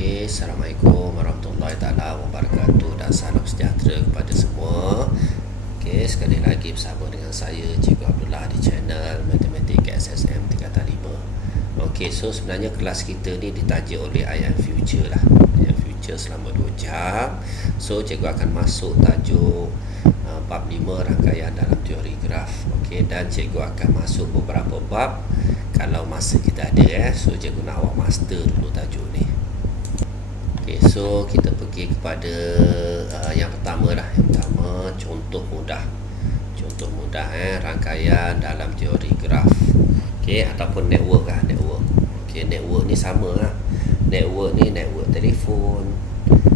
Okey, Assalamualaikum warahmatullahi taala wabarakatuh dan salam sejahtera kepada semua. Okey, sekali lagi bersama dengan saya Cikgu Abdullah di channel Matematik SSM tingkatan 5. Okey, so sebenarnya kelas kita ni ditaja oleh IM Future lah. IM Future selama 2 jam. So cikgu akan masuk tajuk bab 5 rangkaian dalam teori graf. Okey, dan cikgu akan masuk beberapa bab kalau masa kita ada. So cikgu nak awak master dulu tajuk ni. Okay, so kita pergi kepada yang pertama lah. Yang pertama, contoh mudah. Contoh mudah rangkaian dalam teori graf. Okay, ataupun network lah, network. Okay, network ni sama lah. Network ni network telefon.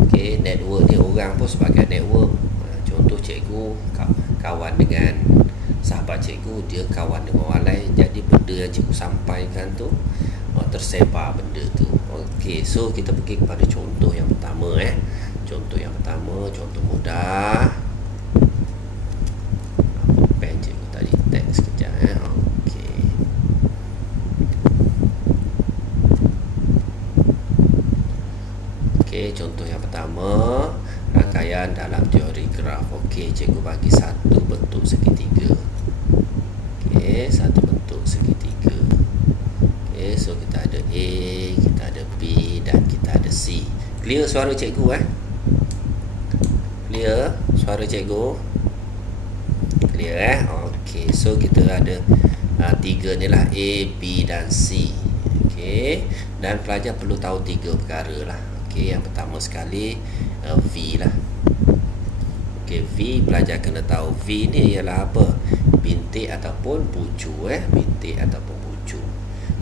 Okay, network ni orang pun sebagai network. Contoh cikgu kawan dengan sahabat cikgu, dia kawan dengan orang lain. Jadi benda yang cikgu sampaikan tu tersebar benda tu. Okey, so kita pergi kepada contoh yang pertama. Contoh yang pertama, contoh mudah. Pen cikgu tadi teks sekejap. Okey. Okey, contoh yang pertama, rangkaian dalam teori graf. Okey, cikgu bagi satu bentuk segitiga. Okey, satu bentuk segitiga. Okay, so kita ada A, kita ada B dan kita ada C. Clear suara cikgu Clear suara cikgu? Clear Okey, so kita ada tiga ni lah, A, B dan C. Okey, dan pelajar perlu tahu tiga perkara lah. Okey, yang pertama sekali V lah. Okey, V pelajar kena tahu V ni ialah apa? Bintik ataupun bucu. Bintik ataupun bucu.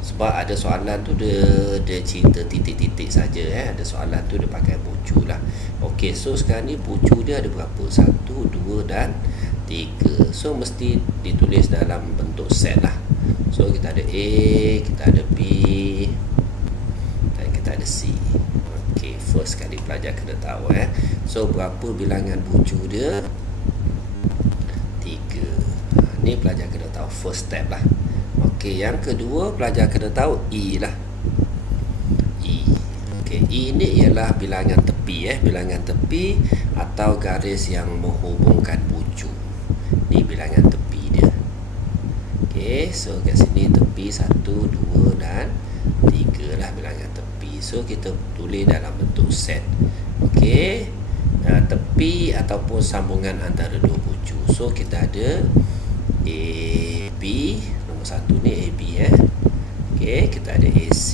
Sebab ada soalan tu dia cerita titik-titik saja. Ada soalan tu dia pakai bucu lah. Okey, so sekarang ni bucu dia ada berapa? 1, 2 dan 3. So mesti ditulis dalam bentuk set lah. So kita ada A, kita ada B dan kita ada C. Okey, first sekali pelajar kena tahu So berapa bilangan bucu dia? 3. Ni pelajar kena tahu first step lah. Okey, yang kedua pelajar kena tahu E lah. E. Okey, E ni ialah bilangan tepi bilangan tepi atau garis yang menghubungkan bucu. Ni bilangan tepi dia. Okey, so kat sini tepi 1, 2 dan 3 lah bilangan tepi. So kita tulis dalam bentuk set. Okey, tepi ataupun sambungan antara dua bucu. So kita ada A, B. Satu ni AB Okey, kita ada AC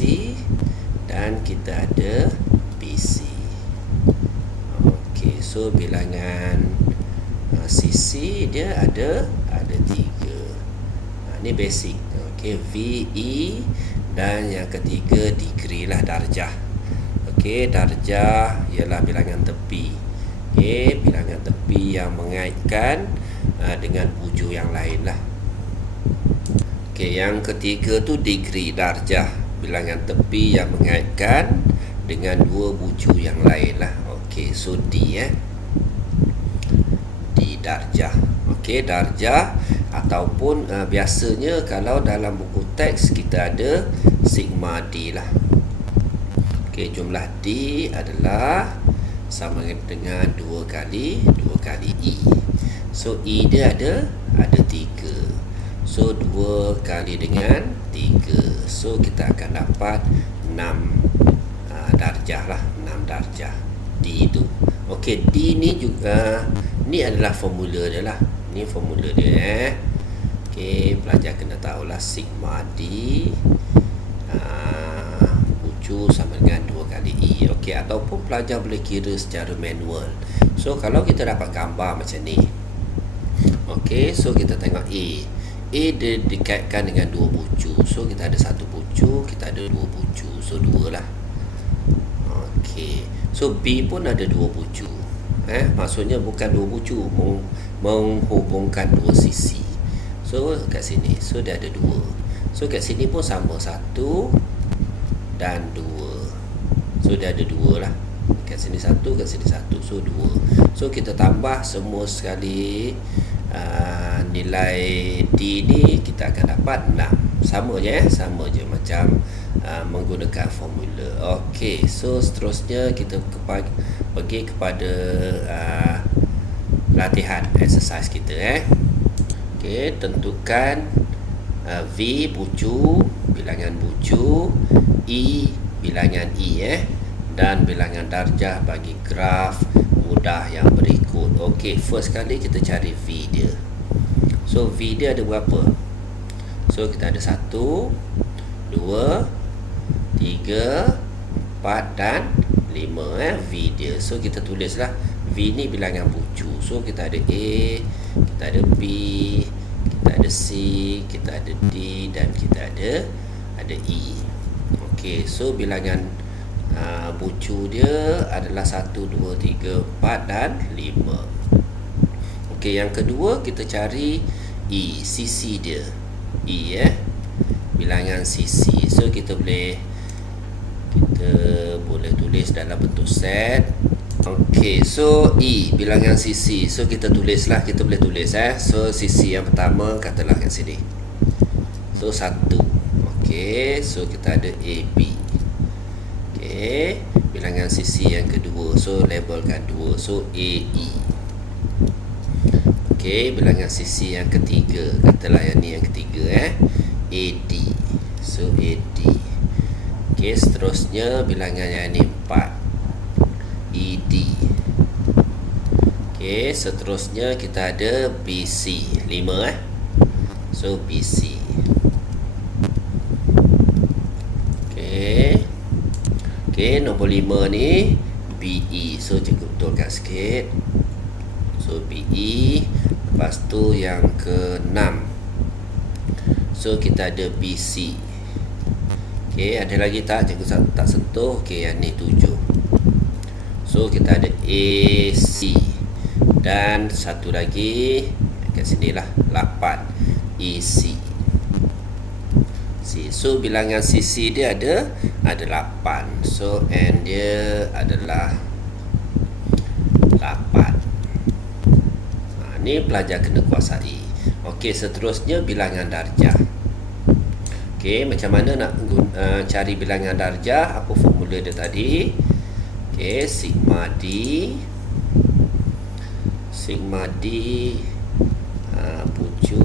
dan kita ada BC. Okey, so bilangan CC dia ada 3. Ni basic. Okey, VE dan yang ketiga degree lah, darjah. Okey, darjah ialah bilangan tepi. Okey, bilangan tepi yang mengaitkan dengan buju yang lain lah. Okey, yang ketiga tu degree, darjah, bilangan tepi yang mengaitkan dengan dua bucu yang lain lah. Okey, so D D darjah. Okey, darjah ataupun biasanya kalau dalam buku teks kita ada sigma D lah. Okey, jumlah D adalah sama dengan 2 kali E. So E dia ada 3. So 2 kali dengan 3. So kita akan dapat 6 darjah lah. 6 darjah D itu. Okey, D ni juga, ni adalah formula dia lah. Ni formula dia Okey, pelajar kena tahulah sigma D bucu sama dengan 2 kali E. Okey, ataupun pelajar boleh kira secara manual. So kalau kita dapat gambar macam ni. Okey, so kita tengok A dia dikaitkan dengan 2 bucu. So kita ada 1 bucu, kita ada 2 bucu. So 2 lah. Okey, so B pun ada 2 bucu. Maksudnya bukan 2 bucu, menghubungkan 2 sisi. So kat sini, so dia ada 2. So kat sini pun sama, 1 dan 2. So dia ada 2 lah. Kat sini 1, kat sini 1. So 2. So kita tambah semua sekali. Nilai D ni kita akan dapat 6. Sama je sama je macam menggunakan formula. Okey, so seterusnya kita pergi kepada latihan exercise kita. Okey, tentukan V bucu, bilangan bucu, E bilangan E dan bilangan darjah bagi graf mudah yang berikut. Okey, first kali kita cari V dia. So V dia ada berapa? So kita ada 1, 2, 3, 4 dan 5 V dia. So kita tulislah V ni bilangan bucu. So kita ada A, kita ada B, kita ada C, kita ada D dan kita ada E. Okey, so bilangan bucu dia adalah 1, 2, 3, 4 dan 5. Okey, yang kedua kita cari E, sisi dia. E bilangan sisi. So kita boleh tulis dalam bentuk set. Okey, so E bilangan sisi. So kita tulislah, kita boleh tulis So sisi yang pertama katalah kat sini. So 1. Okey, so kita ada AB. Okey, bilangan sisi yang kedua. So labelkan 2. So AE. Okey, bilangan sisi yang ketiga. Katalah yang ni yang ketiga AD. So AD. Okey, seterusnya bilangan yang ni 4. ED. Okey, seterusnya kita ada BC 5 So BC. Okey. Okey, nombor 5 ni BE. So cikgu betulkan sikit. So BE. Lepas tu yang ke-6. So kita ada BC. Okey, ada lagi tak? Cikgu tak sentuh. Okey, yang ni 7. So kita ada AC dan satu lagi kat sinilah 8 EC. So bilangan sisi dia ada 8. So N dia adalah 8. Ni pelajar kena kuasai. Okey, seterusnya bilangan darjah. Okey, macam mana nak cari bilangan darjah? Apa formula dia tadi? Okey, sigma D bucu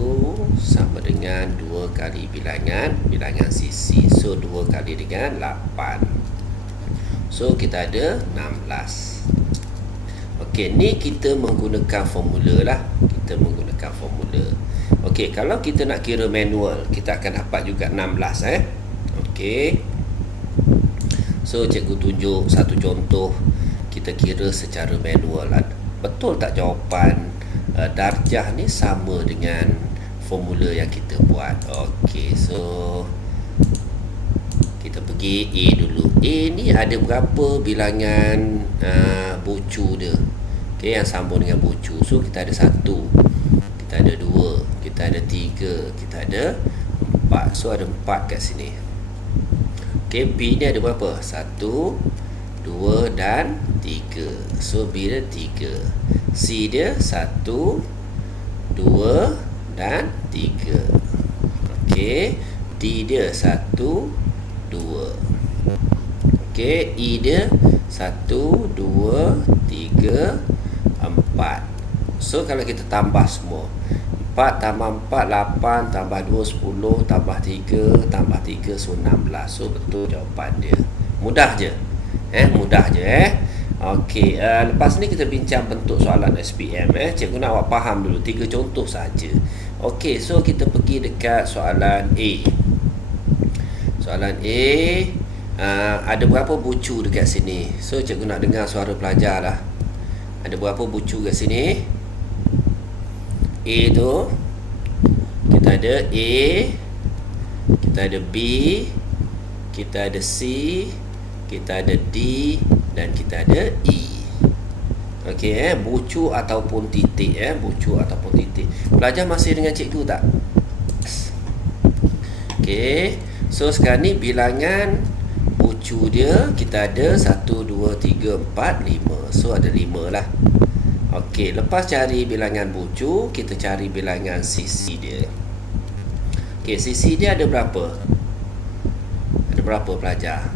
sama dengan 2 kali bilangan sisi. So 2 kali dengan 8. So kita ada 16. Okey, ni kita menggunakan formula lah. Kita menggunakan formula. Okey, kalau kita nak kira manual, kita akan dapat juga 16 Okey. So cikgu tunjuk satu contoh kita kira secara manual. Betul tak jawapan darjah ni sama dengan formula yang kita buat? Okey, so kita pergi A dulu. A ni ada berapa bilangan bucu dia? Okey, yang sambung dengan bucu. So kita ada 1, kita ada 2, kita ada 3, kita ada 4. So ada 4 kat sini. Okay, B ni ada berapa? 1, 2 dan 3. So B dia 3. C dia 1, 2 dan 3. Okay, D dia 1, 2. Okay, E dia 1, 2, 3, 4. So kalau kita tambah semua, 4 tambah 4, 8 tambah 2, 10 tambah 3 tambah 3, so 16. So betul jawapan dia. Mudah je. Mudah je Okey, lepas ni kita bincang bentuk soalan SPM. Cikgu nak awak faham dulu 3 contoh saja. Okey, so kita pergi dekat soalan A. Soalan A, ada berapa bucu dekat sini? So cikgu nak dengar suara pelajar lah. Ada berapa bucu kat sini? A tu kita ada A, kita ada B, kita ada C, kita ada D dan kita ada E. Okey, bucu ataupun titik bucu ataupun titik. Pelajar masih dengan cikgu tak? Okey, so sekarang ni bilangan bucu dia kita ada 1, 2, 3, 4, 5. So ada 5 lah. Okey, lepas cari bilangan bucu, kita cari bilangan sisi dia. Okey, sisi dia ada berapa? Ada berapa pelajar?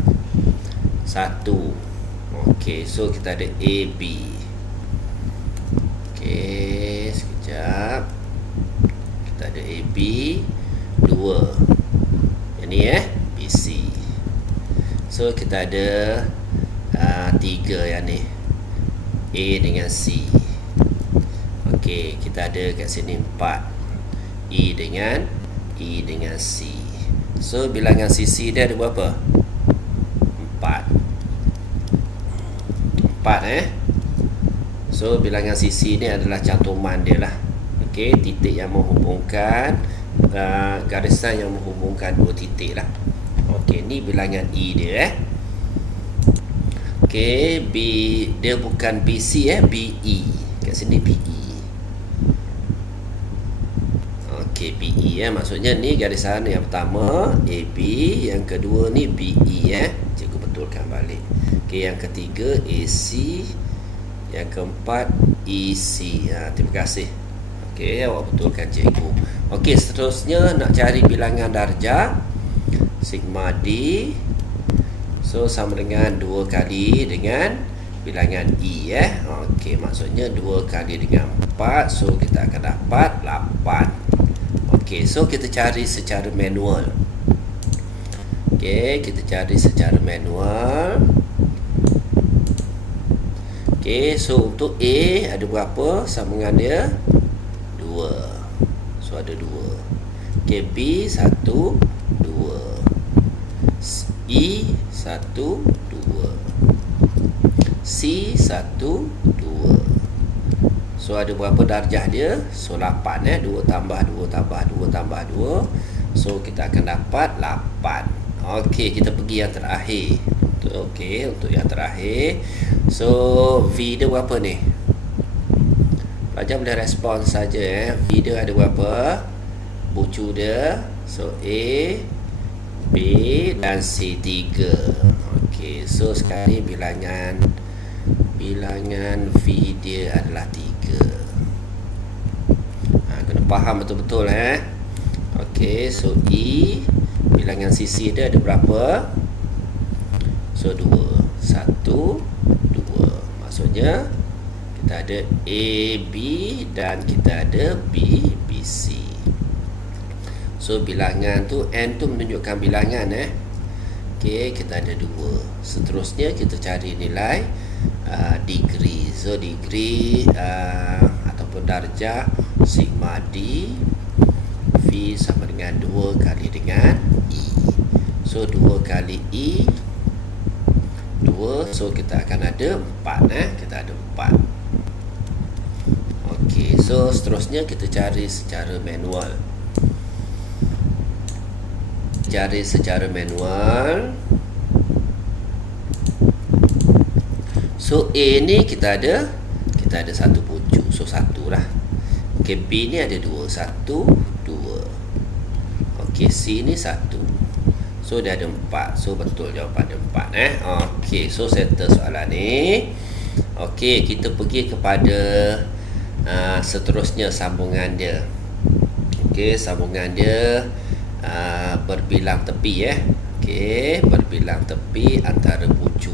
1. Okey, so kita ada AB. Okey, sekejap. Kita ada AB 2. Yang ni BC. So kita ada 3 yang ni, A dengan C. Okey, kita ada kat sini 4, E dengan C. So bilangan CC dia ada berapa? 4. So bilangan CC ni adalah cantuman dia lah. Okey, titik yang menghubungkan, garisan yang menghubungkan dua titik lah. Okey, ni bilangan E dia Okey, B dia bukan BC BE. Kat sini BE. Okey, BE maksudnya ni garisan yang pertama AB, yang kedua ni BE Cikgu betulkan balik. Okey, yang ketiga AC, yang keempat EC. Terima kasih. Okey, awak betulkan cikgu. Okey, seterusnya nak cari bilangan darjah sigma D. So sama dengan 2 kali dengan bilangan E Okey, maksudnya 2 kali dengan 4. So kita akan dapat 8. Okey, so kita cari secara manual. Okey, kita cari secara manual. Okey, so untuk A ada berapa sambungan dia? 2. So ada 2. Okey, B 1, 2. E 1, 2. C 1, 2. So ada berapa darjah dia? So 8 2 tambah 2 tambah 2 tambah 2. So kita akan dapat 8. Okey, kita pergi yang terakhir. Okey, untuk yang terakhir. So V dia berapa ni? Pelajar boleh respon saja V dia ada berapa? Bucu dia. So A, B dan C 3. Okey, so sekarang bilangan V dia adalah 3. Kena faham betul-betul Okey, so E bilangan CC dia ada berapa? So 2. 1, 2. Maksudnya kita ada A, B dan kita ada B, B, C. So bilangan tu N tu menunjukkan bilangan Okey, kita ada 2. Seterusnya kita cari nilai degree. So degree ataupun darjah sigma D V sama dengan 2 kali dengan E. So 2 kali E 2. So kita akan ada 4 kita ada 4. Okey, so seterusnya kita cari secara manual. So A ni kita ada satu bucu. So 1 lah. Okey, B ni ada 2. 1, 2. Okey, C ni 1. So dia ada 4. So betul jawapan dia 4 Okey, so settle soalan ni. Okey, kita pergi kepada seterusnya sambungan dia. Okey, sambungan dia berbilang tepi Okey, berbilang tepi antara bucu.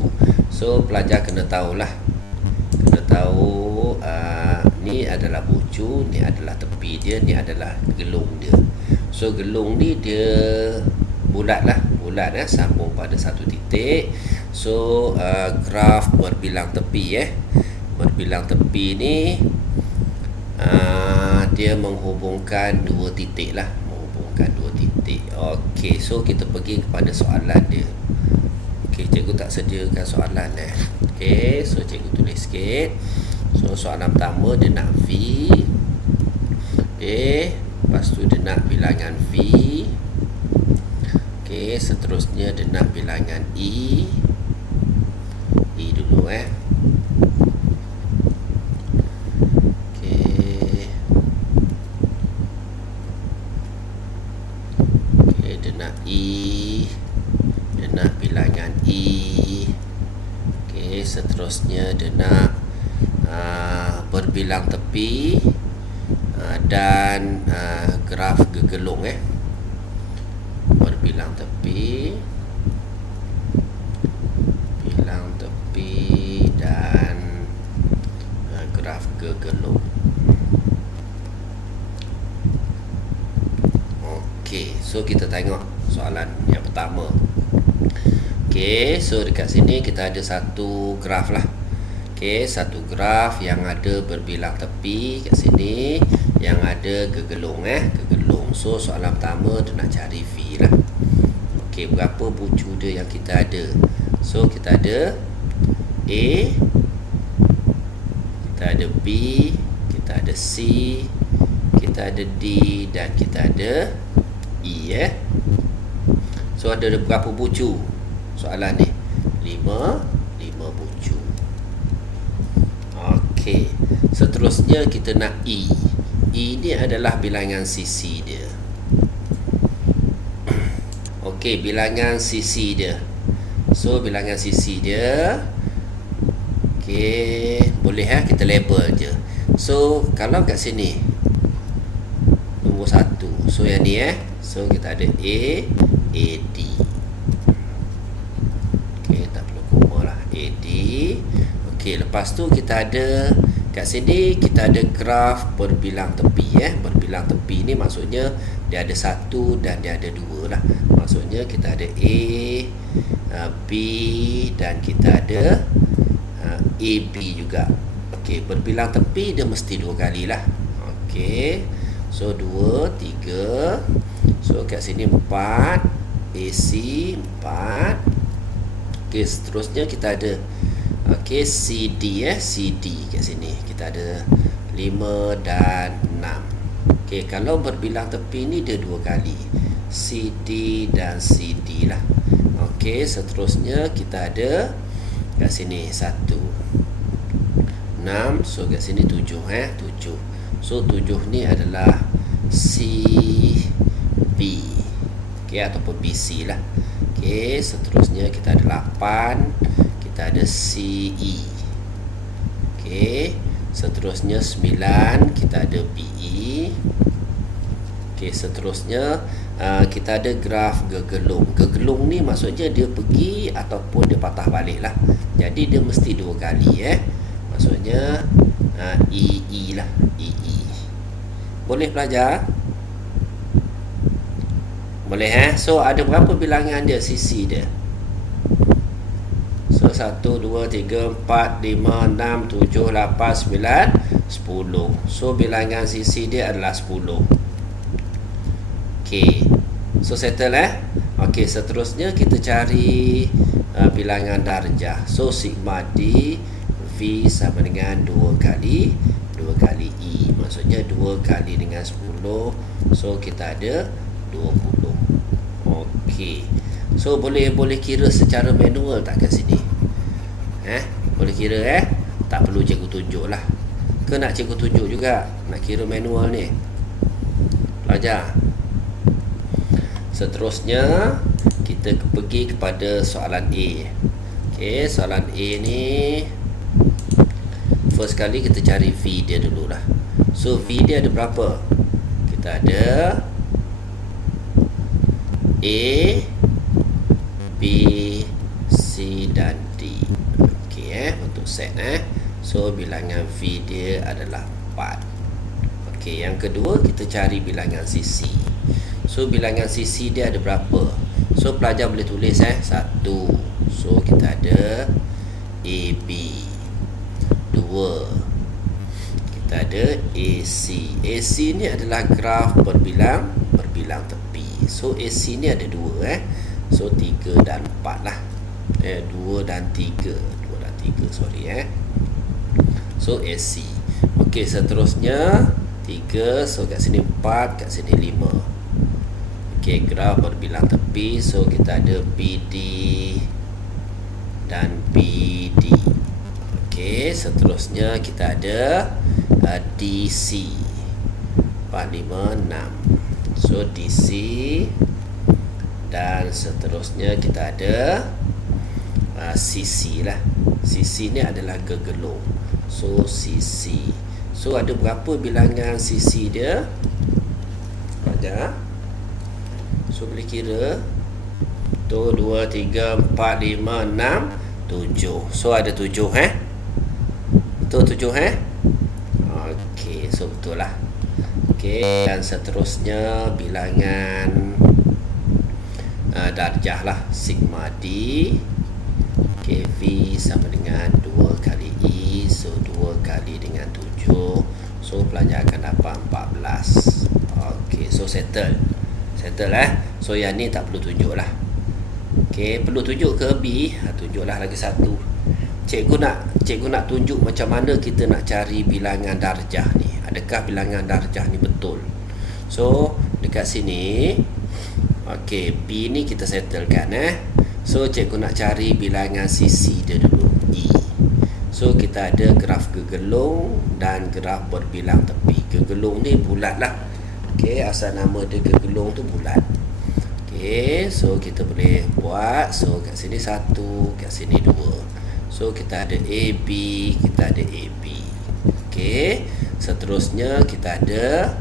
So pelajar kena tahulah. Kena tahu ni adalah bucu, ni adalah tepi dia, ni adalah gelung dia. So gelung ni dia bulat sambung pada satu titik. So graf berbilang tepi berbilang tepi ni dia menghubungkan dua titik lah. Okey, so kita pergi kepada soalan dia. Okey, cikgu tak sediakan soalan Okey, so cikgu tulis sikit. So soalan pertama dia nak V. Okey, lepas tu dia nak bilangan V. Okey, seterusnya dia nak bilangan E. E dulu E, dia nak bilangan E. Okey, seterusnya dia nak berbilang tepi dan graf gegelung berbilang tepi So kita tengok soalan yang pertama. Okey, so dekat sini kita ada satu graf lah. Okey, satu graf yang ada berbilang tepi kat sini, yang ada gegelung gegelung. So soalan pertama dia nak cari V lah. Okey, berapa bucu dia yang kita ada? So kita ada A, kita ada B, kita ada C, kita ada D dan kita ada E. So ada berapa bucu soalan ni? 5 bucu. Okey, seterusnya kita nak E. E ni adalah bilangan sisi dia. Okey, bilangan sisi dia. So bilangan sisi dia, okey, boleh kita label je. So kalau kat sini nombor 1, so yang ni so kita ada A, AD. Okey, tak perlu koma lah, AD. Okey, lepas tu kita ada kat sini kita ada graf berbilang tepi berbilang tepi ni maksudnya dia ada 1 dan dia ada 2 lah. Maksudnya kita ada A, B dan kita ada AB juga. Okey, berbilang tepi dia mesti 2 kali lah. Okey, so 2, 3. So kat sini 4, AC 4. Okey, seterusnya kita ada CD CD kat sini kita ada 5 dan 6. Okey, kalau berbilang tepi ni dia 2 kali, CD dan CD lah. Okey, seterusnya kita ada kat sini 1, 6. So kat sini 7 7. So 7 ni adalah CB. Okey, ataupun BC lah. Okey, seterusnya kita ada 8, kita ada CE. Okey, seterusnya 9, kita ada BE. Okey, seterusnya kita ada graf gegelung. Gegelung ni maksudnya dia pergi ataupun dia patah balik lah. Jadi dia mesti 2 kali maksudnya EE lah, EE. Boleh pelajar? Boleh So ada berapa bilangan dia, sisi dia? So 1, 2, 3, 4, 5, 6, 7, 8, 9, 10. So bilangan sisi dia adalah 10. Okey, so settle Okey, seterusnya kita cari bilangan darjah. So sigma D V sama dengan 2 kali E. Maksudnya 2 kali dengan 10. So kita ada 20. Okey, so boleh kira secara manual tak kat sini? Boleh kira tak perlu cikgu tunjuk lah. Ke nak cikgu tunjuk juga nak kira manual ni? Pelajar. Seterusnya kita pergi kepada soalan A. Okey, soalan A ni first kali kita cari V dia dululah. So V dia ada berapa? Kita ada A, B, C dan D. Okey untuk set So bilangan V dia adalah 4. Okey, yang kedua kita cari bilangan sisi. So bilangan sisi dia ada berapa? So pelajar boleh tulis 1. So kita ada AB. 2. Kita ada AC. AC ni adalah graf berbilang tepi. So AC ni ada 2 So 3 dan 4 lah. 2 dan 3. 2 dan 3, sorry So AC. Okey, seterusnya 3. So kat sini 4, kat sini 5. Okey, graf berbilang tepi. So kita ada BD dan BD. Okey, seterusnya kita ada DC 4, 5, 6. So DC dan seterusnya kita ada CC lah. CC ni adalah gegelung. So CC. So ada berapa bilangan CC dia? Ada. So boleh kira. Tu 2, 3, 4, 5, 6, 7. So ada 7 Betul 7 Okey, so betul lah. Okey, dan seterusnya bilangan darjah lah. Sigma D, okay, V sama dengan 2 kali E. So 2 kali dengan 7, so pelajar akan dapat 14. Okay, so settle. So yang ni tak perlu tunjuk lah. Okay, perlu tunjuk ke B? Tunjuklah lagi satu. Cikgu nak tunjuk macam mana kita nak cari bilangan darjah ni. Adakah bilangan darjah ni betul? So dekat sini, okay, B ni kita settlekan. So cikgu nak cari bilangan sisi dia dulu, E. So kita ada graf gegelung dan graf berbilang tepi. Gegelung ni bulat lah. Okay, asal nama dia gegelung tu bulat. Okay, so kita boleh buat. So kat sini 1, kat sini 2. So kita ada AB, kita ada AB. Okay, seterusnya kita ada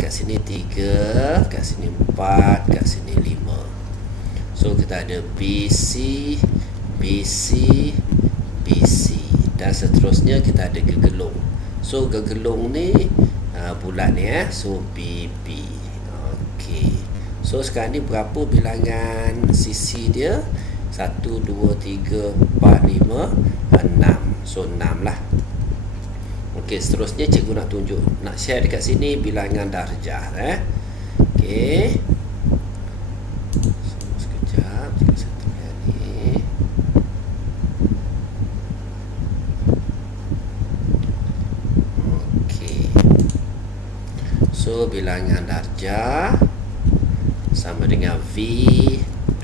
kat sini 3, kat sini 4, kat sini 5. So kita ada BC, BC, BC, dan seterusnya kita ada gegelung. So gegelung ni bulat ni so BB. Okey. So sekarang ni berapa bilangan sisi dia? 1, 2, 3, 4, 5, 6. So 6 lah. Okey, seterusnya cikgu nak tunjuk, nak share dekat sini bilangan darjah. Okey. So sekejap, cikgu satukan ni. Okey. So bilangan darjah sama dengan V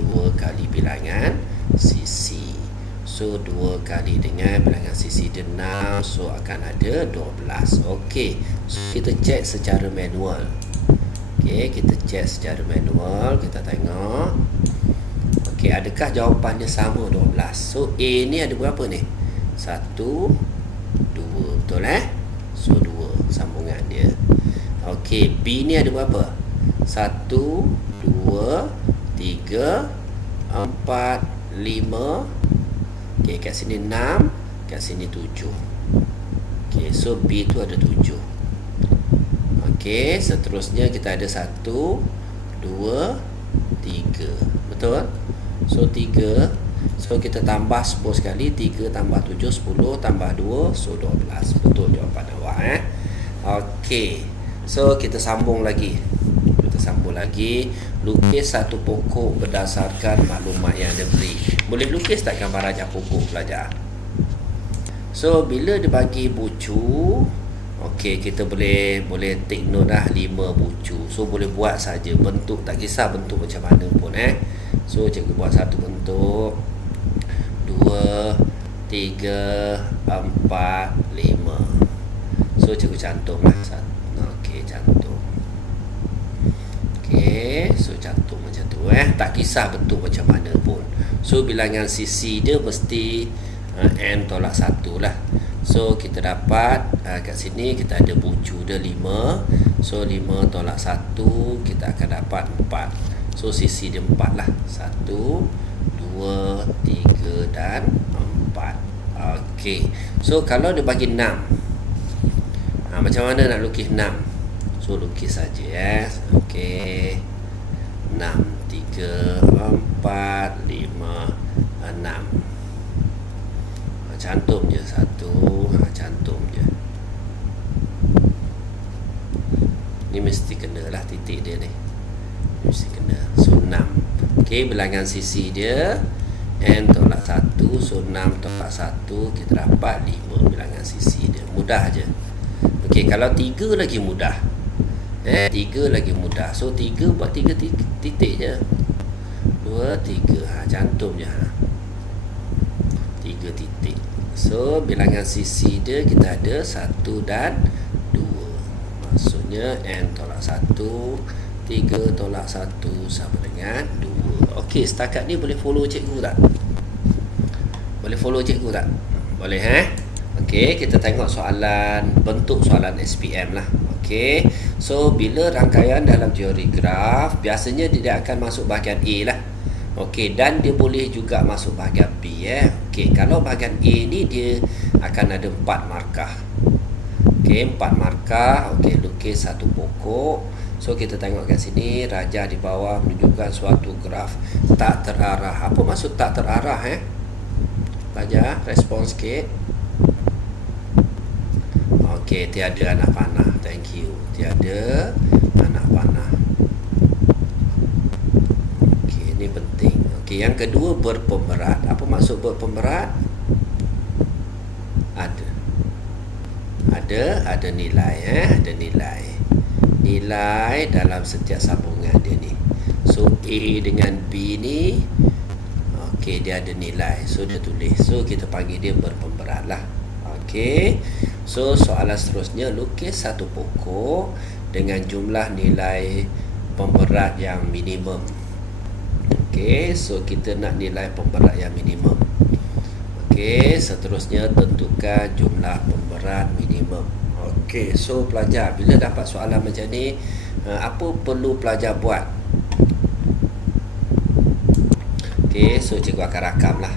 2 kali bilangan sisi. So 2 kali dengan bilangan sisi dia 6, so akan ada 12. Okey, so kita cek secara manual. Okey, kita cek secara manual. Kita tengok, okey, adakah jawapannya sama 12? So A ni ada berapa ni? 1, 2, betul So 2 sambungan dia. Okey, B ni ada berapa? 1, 2, 3, 4, 5. Okey, kat sini 6, kat sini 7. Okey, so B tu ada 7. Okey, seterusnya kita ada 1, 2, 3. Betul? So 3. So kita tambah 10 sekali. 3 tambah 7, 10 tambah 2, so 12. Betul jawapan awak. Okey, so kita sambung lagi. Lukis satu pokok berdasarkan maklumat yang diberi. Boleh lukis tak gambar rajah pokok pelajar? So bila dibagi bucu, okey, kita boleh take note dah 5 bucu. So boleh buat saja bentuk, tak kisah bentuk macam mana pun. So cikgu buat satu bentuk, 2, 3, 4, 5. So cikgu cantumlah. Okey, cantum. Okey, so cantum macam tu. Tak kisah bentuk macam mana pun. So bilangan sisi dia mesti N tolak 1 lah. So kita dapat kat sini kita ada bucu dia 5. So 5 tolak 1, kita akan dapat 4. So sisi dia 4 lah. 1, 2, 3 dan 4. Okey, so kalau dia bagi 6, macam mana nak lukis 6? So lukis saja. Okey, 6, 3, 4, 5, 6. Cantum je satu. Cantum je. Ni mesti kena lah titik dia ni. Mesti kena. So 6. Okey, bilangan sisi dia N tolak 1. So 6 tolak 1, kita dapat 5 bilangan sisi dia. Mudah je. Okey, kalau 3 lagi mudah. 3 lagi mudah. So 3 buat 3 titik je. 2, 3. Cantum je. 3 titik. So bilangan sisi dia kita ada 1 dan 2. Maksudnya N tolak 1, 3 tolak 1 sama dengan 2. Okey, setakat ni boleh follow cikgu tak? Boleh follow cikgu tak? Boleh Okey, kita tengok soalan, bentuk soalan SPM lah. Okey, so bila rangkaian dalam teori graf, biasanya dia akan masuk bahagian A lah. Okey, dan dia boleh juga masuk bahagian B. Okey, kalau bahagian A ni dia akan ada 4 markah. Okey, 4 markah. Okey, lukis satu pokok. So kita tengok kat sini, rajah di bawah menunjukkan suatu graf tak terarah. Apa maksud tak terarah Pelajar, respon sikit. Okey, tiada anak panah. Thank you. Tiada anak panah. Okey, ini penting. Okey, yang kedua berpemberat. Apa maksud berpemberat? Ada nilai ada nilai dalam setiap sambungan dia ni. So A dengan B ni, okey, dia ada nilai. So dia tulis. So kita panggil dia berpemberat lah. Okey. So soalan seterusnya, lukis satu pokok dengan jumlah nilai pemberat yang minimum. Okey, so kita nak nilai pemberat yang minimum. Okey, seterusnya tentukan jumlah pemberat minimum. Okey, so pelajar bila dapat soalan macam ni, apa perlu pelajar buat? Okey, so cikgu akan rakam lah.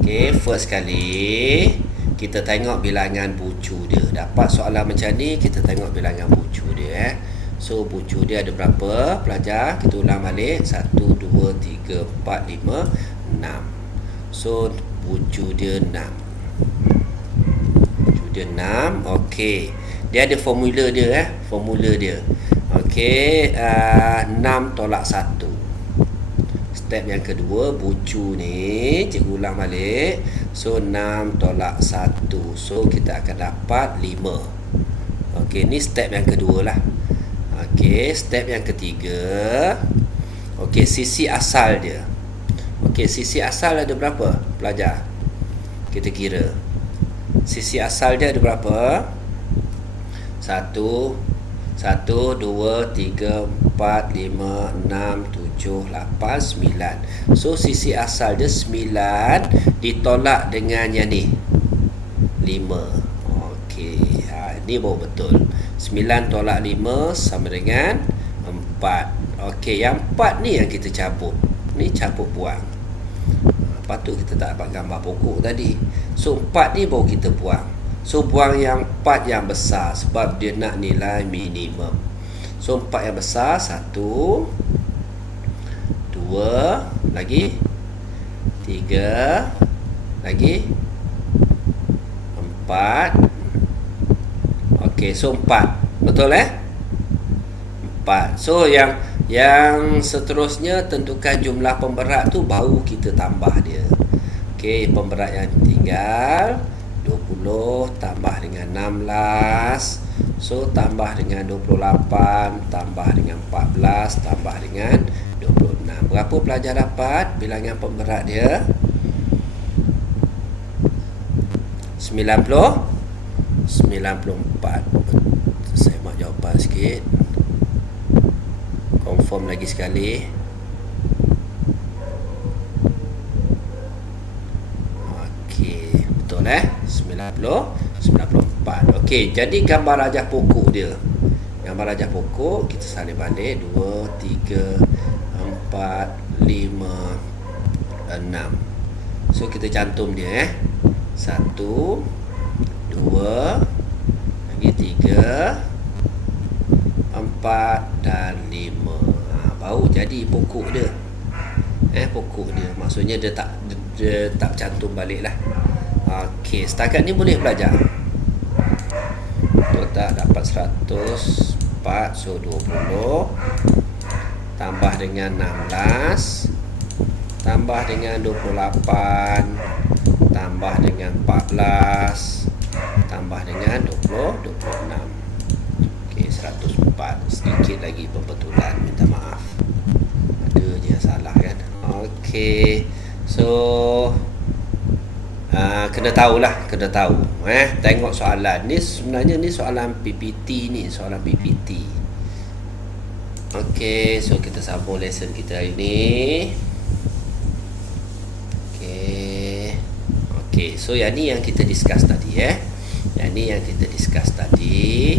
Okey, first kali kita tengok bilangan bucu dia. Dapat soalan macam ni, kita tengok bilangan bucu dia So bucu dia ada berapa pelajar? Kita ulang balik. 1, 2, 3, 4, 5, 6. So bucu dia 6. Bucu dia 6. Okey, dia ada formula dia formula dia. Okey, 6 tolak 1. Step yang kedua, bucu ni cikgu ulang balik. So 6 tolak 1. So kita akan dapat 5. Okey, ni step yang kedua lah. Okey, step yang ketiga. Okey, sisi asal dia. Okey, sisi asal ada berapa pelajar? Kita kira. Sisi asal dia ada berapa? 1, 2, 3, 4, 5, 6, 7, 8, 9. So sisi asal dia 9 ditolak dengan yang ni 5. Okey, ini baru betul. 9 tolak 5 sama dengan 4. Okey, yang 4 ni yang kita cabut. Ni cabut buang. Patut kita tak dapat gambar pokok tadi. So 4 ni baru kita buang. So buang yang 4 yang besar sebab dia nak nilai minimum. So 4 yang besar, 1, 2, lagi 3, lagi 4. Okey, so 4. Betul 4. So yang seterusnya tentukan jumlah pemberat tu baru kita tambah dia. Okey, pemberat yang tinggal 20 tambah dengan 16. So tambah dengan 28 tambah dengan 14 tambah dengan 26. Berapa pelajar dapat bilangan pemberat dia? 94. Saya mak jawapan sikit. Confirm lagi sekali. Okey, betul 94. Okey, jadi gambar rajah pokok dia. Gambar rajah pokok kita salin balik 2, 3, 4, 5, 6. So kita cantum dia 1, 2, lagi 3, 4 dan 5. Baru jadi pokok dia. Pokok dia. Maksudnya dia tak cantum balik lah. Okey, setakat ni boleh belajar. Total dapat 104. So 20 tambah dengan 16 tambah dengan 28 tambah dengan 14 tambah dengan 26. Okey, 104. Sedikit lagi pembetulan, minta maaf. Ada je yang salah kan. Okey, so kena tahulah, kena tahu. Tengok soalan ni, sebenarnya ni soalan PPT ni, soalan PPT. Okey, so kita sambung lesson kita hari ni. Okey, so yang ni yang kita discuss tadi Yang ni yang kita discuss tadi,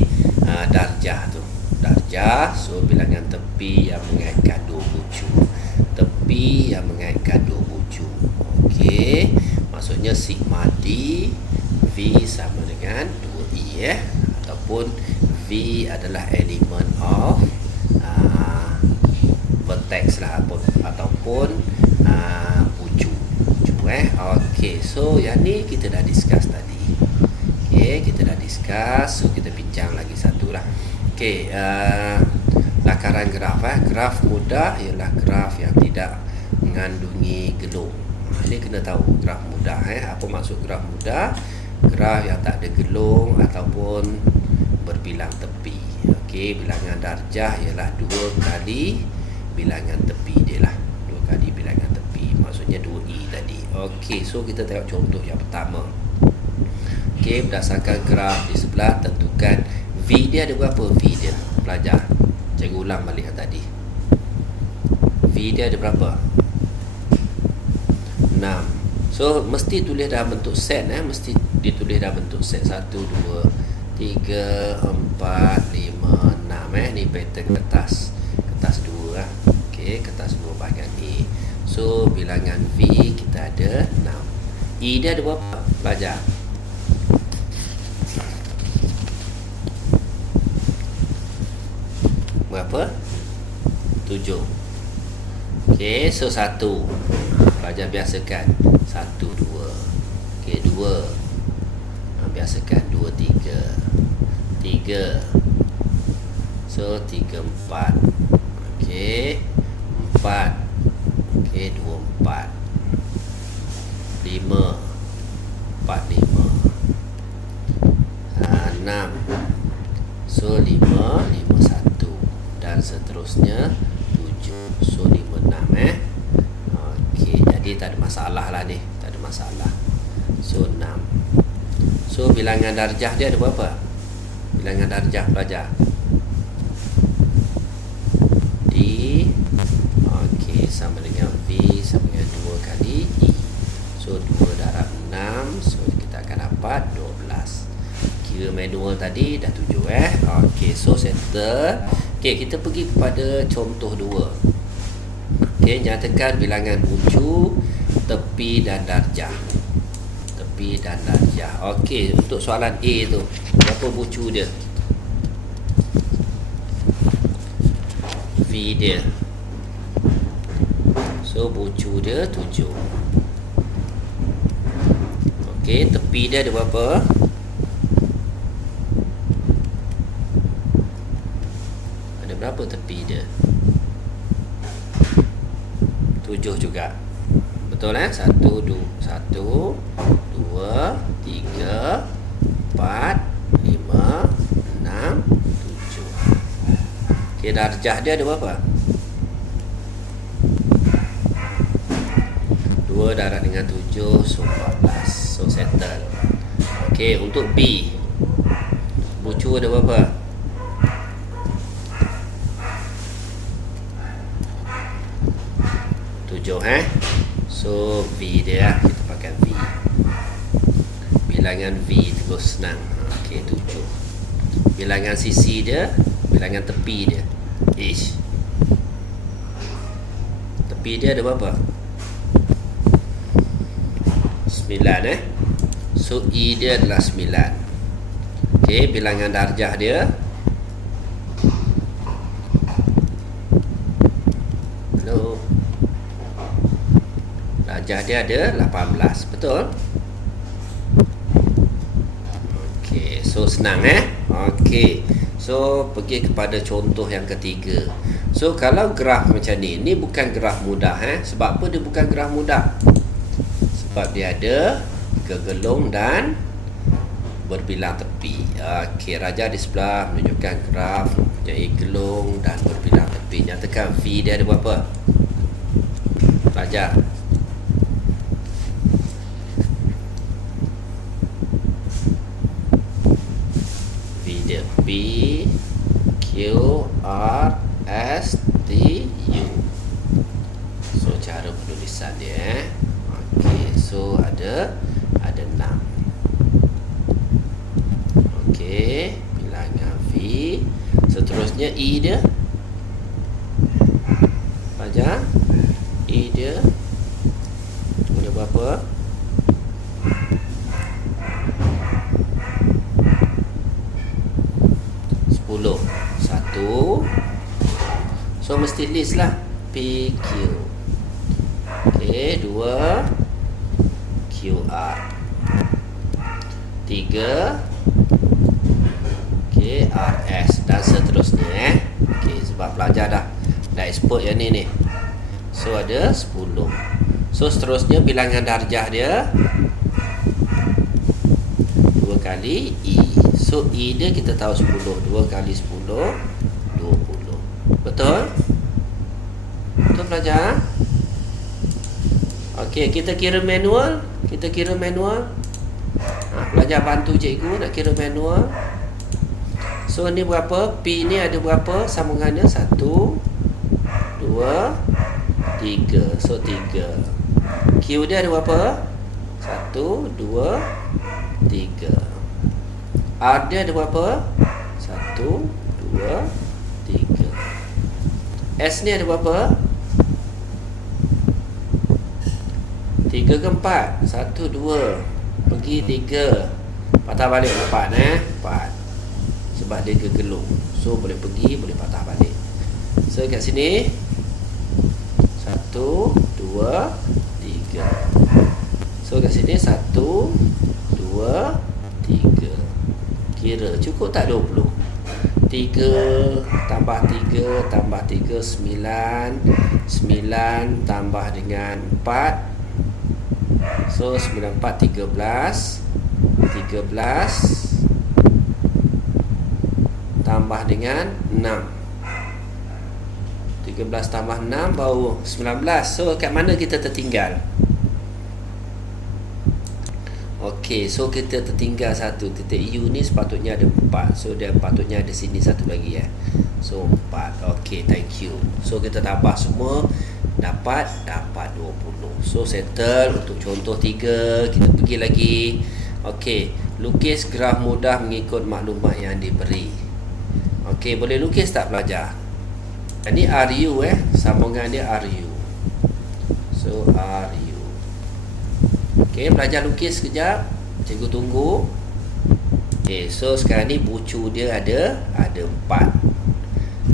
darjah tu. Darjah, so bilangan tepi yang mengaitkan dua bucu. Tepi yang mengaitkan dua bucu. Okey, maksudnya sigma D V sama dengan 2E ataupun V adalah elemen of vertex lah, ataupun bucu. Okey, so yang ni kita dah discuss tadi. Okey, kita dah discuss. So kita bincang lagi satu lah. Okey, lakaran graf. Graf mudah ialah graf yang tidak mengandungi gelung. Ini kena tahu graf mudah. Apa maksud graf mudah? Graf yang tak ada gelung ataupun berbilang tepi. Okey, bilangan darjah ialah 2 kali bilangan tepi dia lah. 2 kali bilangan tepi. Maksudnya 2i tadi. Okey, so kita tengok contoh yang pertama. Okey, berdasarkan graf di sebelah, tentukan V dia ada berapa? V dia, pelajar. Cikgu ulang balik yang tadi. V dia ada berapa? 6. So, mesti tulis dalam bentuk set. Mesti ditulis dalam bentuk set. 1, 2, 3, 4, 5, 6. Ni pattern kertas 2 lah. Okey, kertas 2 bahagian ni. So, bilangan V kita ada 6. E dia ada berapa? Pelajar. Berapa? 7. Okey, so 1. Pelajar biasakan 1, 2. Okey, 2. Biasakan 2, 3. 3. So 3, 4. Okey, 4. Okey, 2, 4. 5. 4, 5. 6. So 5, 5, 1. Dan seterusnya 7. So 5, 6. Okey, jadi tak ada masalah lah ni. Tak ada masalah. So 6. So bilangan darjah dia ada berapa? Bilangan darjah pelajar. D. Okey, sama dengan V sama dengan 2 kali E. So 2 darab 6. So kita akan dapat 12. Kira manual tadi dah 7. Okey, so settle. Okey, kita pergi kepada contoh 2. Okey, nyatakan bilangan bucu, tepi dan darjah. Tepi dan darjah. Okey, untuk soalan A tu, berapa bucu dia? V dia. So bucu dia 7. Okey, tepi dia ada berapa? Ada berapa tepi dia? 7 juga. Betul 1, 2, 1, 2, 3, 4, 5, 6, 7. Okey, darjah dia ada berapa? 2 darab dengan 7, so 14. So settle. Okey, untuk B, bucu ada berapa? 7. So V dia, kita pakai V. Bilangan V terus senang. Okey, 7. Bilangan sisi dia, bilangan tepi dia, H. Tepi dia ada berapa? 9. So E dia adalah 9. Okey, bilangan darjah dia, darjah dia ada 18. Betul? Okey, so senang Okey, so pergi kepada contoh yang ketiga. So kalau graf macam ni, ni bukan graf mudah Sebab apa dia bukan graf mudah? Sebab dia ada gegelung dan berbilang tepi. Okey, Raja di sebelah menunjukkan graf mempunyai gelung dan berbilang tepi. Nyatakan V dia ada berapa? Raja. V dia P Q R S T U. So cara penulisan dia Okey, so ada 6. Okey, bilangan V. Seterusnya E dia. Pelajar, E dia ada berapa? 10. 1. So mesti list lah. PQ. Okey, 2 QR. 3 okey RS dan seterusnya Okey, sebab pelajar dah expert yang ni. So ada 10. So seterusnya bilangan darjah dia 2 kali E. So E dia kita tahu 10. 2 kali 10 20. Betul? Betul pelajar? Okey, kita kira manual. Pelajar bantu cikgu nak kira manual. So ni berapa? P ni ada berapa sambungannya? 1 2 3. So 3. Q dia ada berapa? 1 2 3. R dia ada berapa? 1 2 3. S ni ada berapa? 3 ke 4? 1 2 pergi 3 patah balik 4 4 sebab dia gegelung. So boleh pergi, boleh patah balik. So kat sini 1 2 3. So kat sini 1 2 3. Kira cukup tak 20? 3 tambah 3 tambah 3 9. 9 tambah dengan 4. So 9 4 13. 13 tambah dengan 6. 13 tambah 6 baru 19. So kat mana kita tertinggal? Okey, so kita tertinggal satu. Titik U ni sepatutnya ada 4. So dia patutnya ada sini satu lagi So 4. Okey, thank you. So kita tambah semua dapat 20. So settle untuk contoh 3. Kita pergi lagi. Okey, lukis graf mudah mengikut maklumat yang diberi. Okey, boleh lukis tak pelajar? Ini RU sambungan dia RU. So RU. Okey, pelajar lukis sekejap. Cikgu tunggu. Okey, so sekarang ni bucu dia ada 4.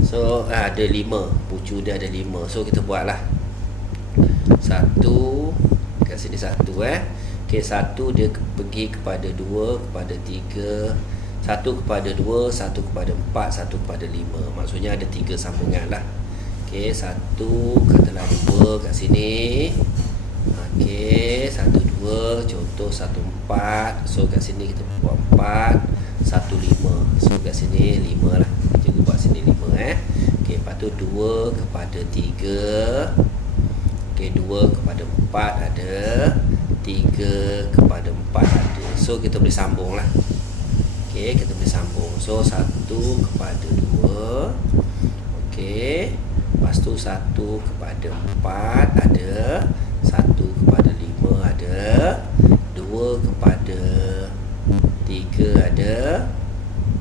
So ada 5. Bucu dia ada 5. So kita buatlah. 1 kat sini 1 Okey, 1 dia pergi kepada 2 kepada 3. 1 kepada 2, 1 kepada 4, 1 kepada 5. Maksudnya ada 3 sambungan lah. Okey, 1 katalah 2 kat sini. Okey, 1 2 contoh 1 4. So kat sini kita buat 4 1 5. So kat sini 5 lah. Cikgu buat sini 5 Okey, lepas tu 2 kepada 3. Okey, 2 kepada 4 ada. 3 kepada 4 ada. So kita boleh sambung lah. Okey, kita boleh sambung. So 1 kepada 2. Okey, lepas tu 1 kepada 4 ada. 1 kepada 5 ada. 2 kepada 3 ada.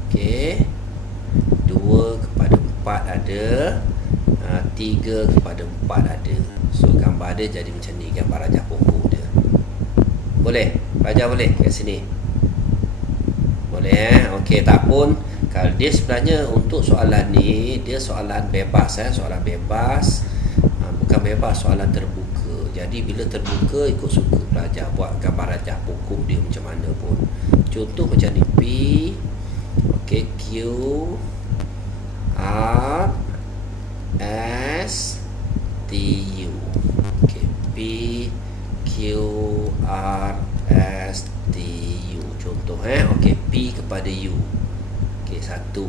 Okey, 2 kepada 4 ada. 3 kepada 4 ada. So gambar dia jadi macam ni, gambar rajah pokok dia. Boleh? Pelajar boleh kat sini? Boleh Okey, tak pun kalau dia sebenarnya untuk soalan ni dia soalan bebas soalan bebas. Bukan bebas, soalan terbuka. Jadi bila terbuka ikut suka pelajar buat gambar rajah pokok dia macam mana pun. Contoh macam ni P. Okey, Q R S T U. Okey, P Q R S T U. Contoh Okey, P kepada U. Okey, 1.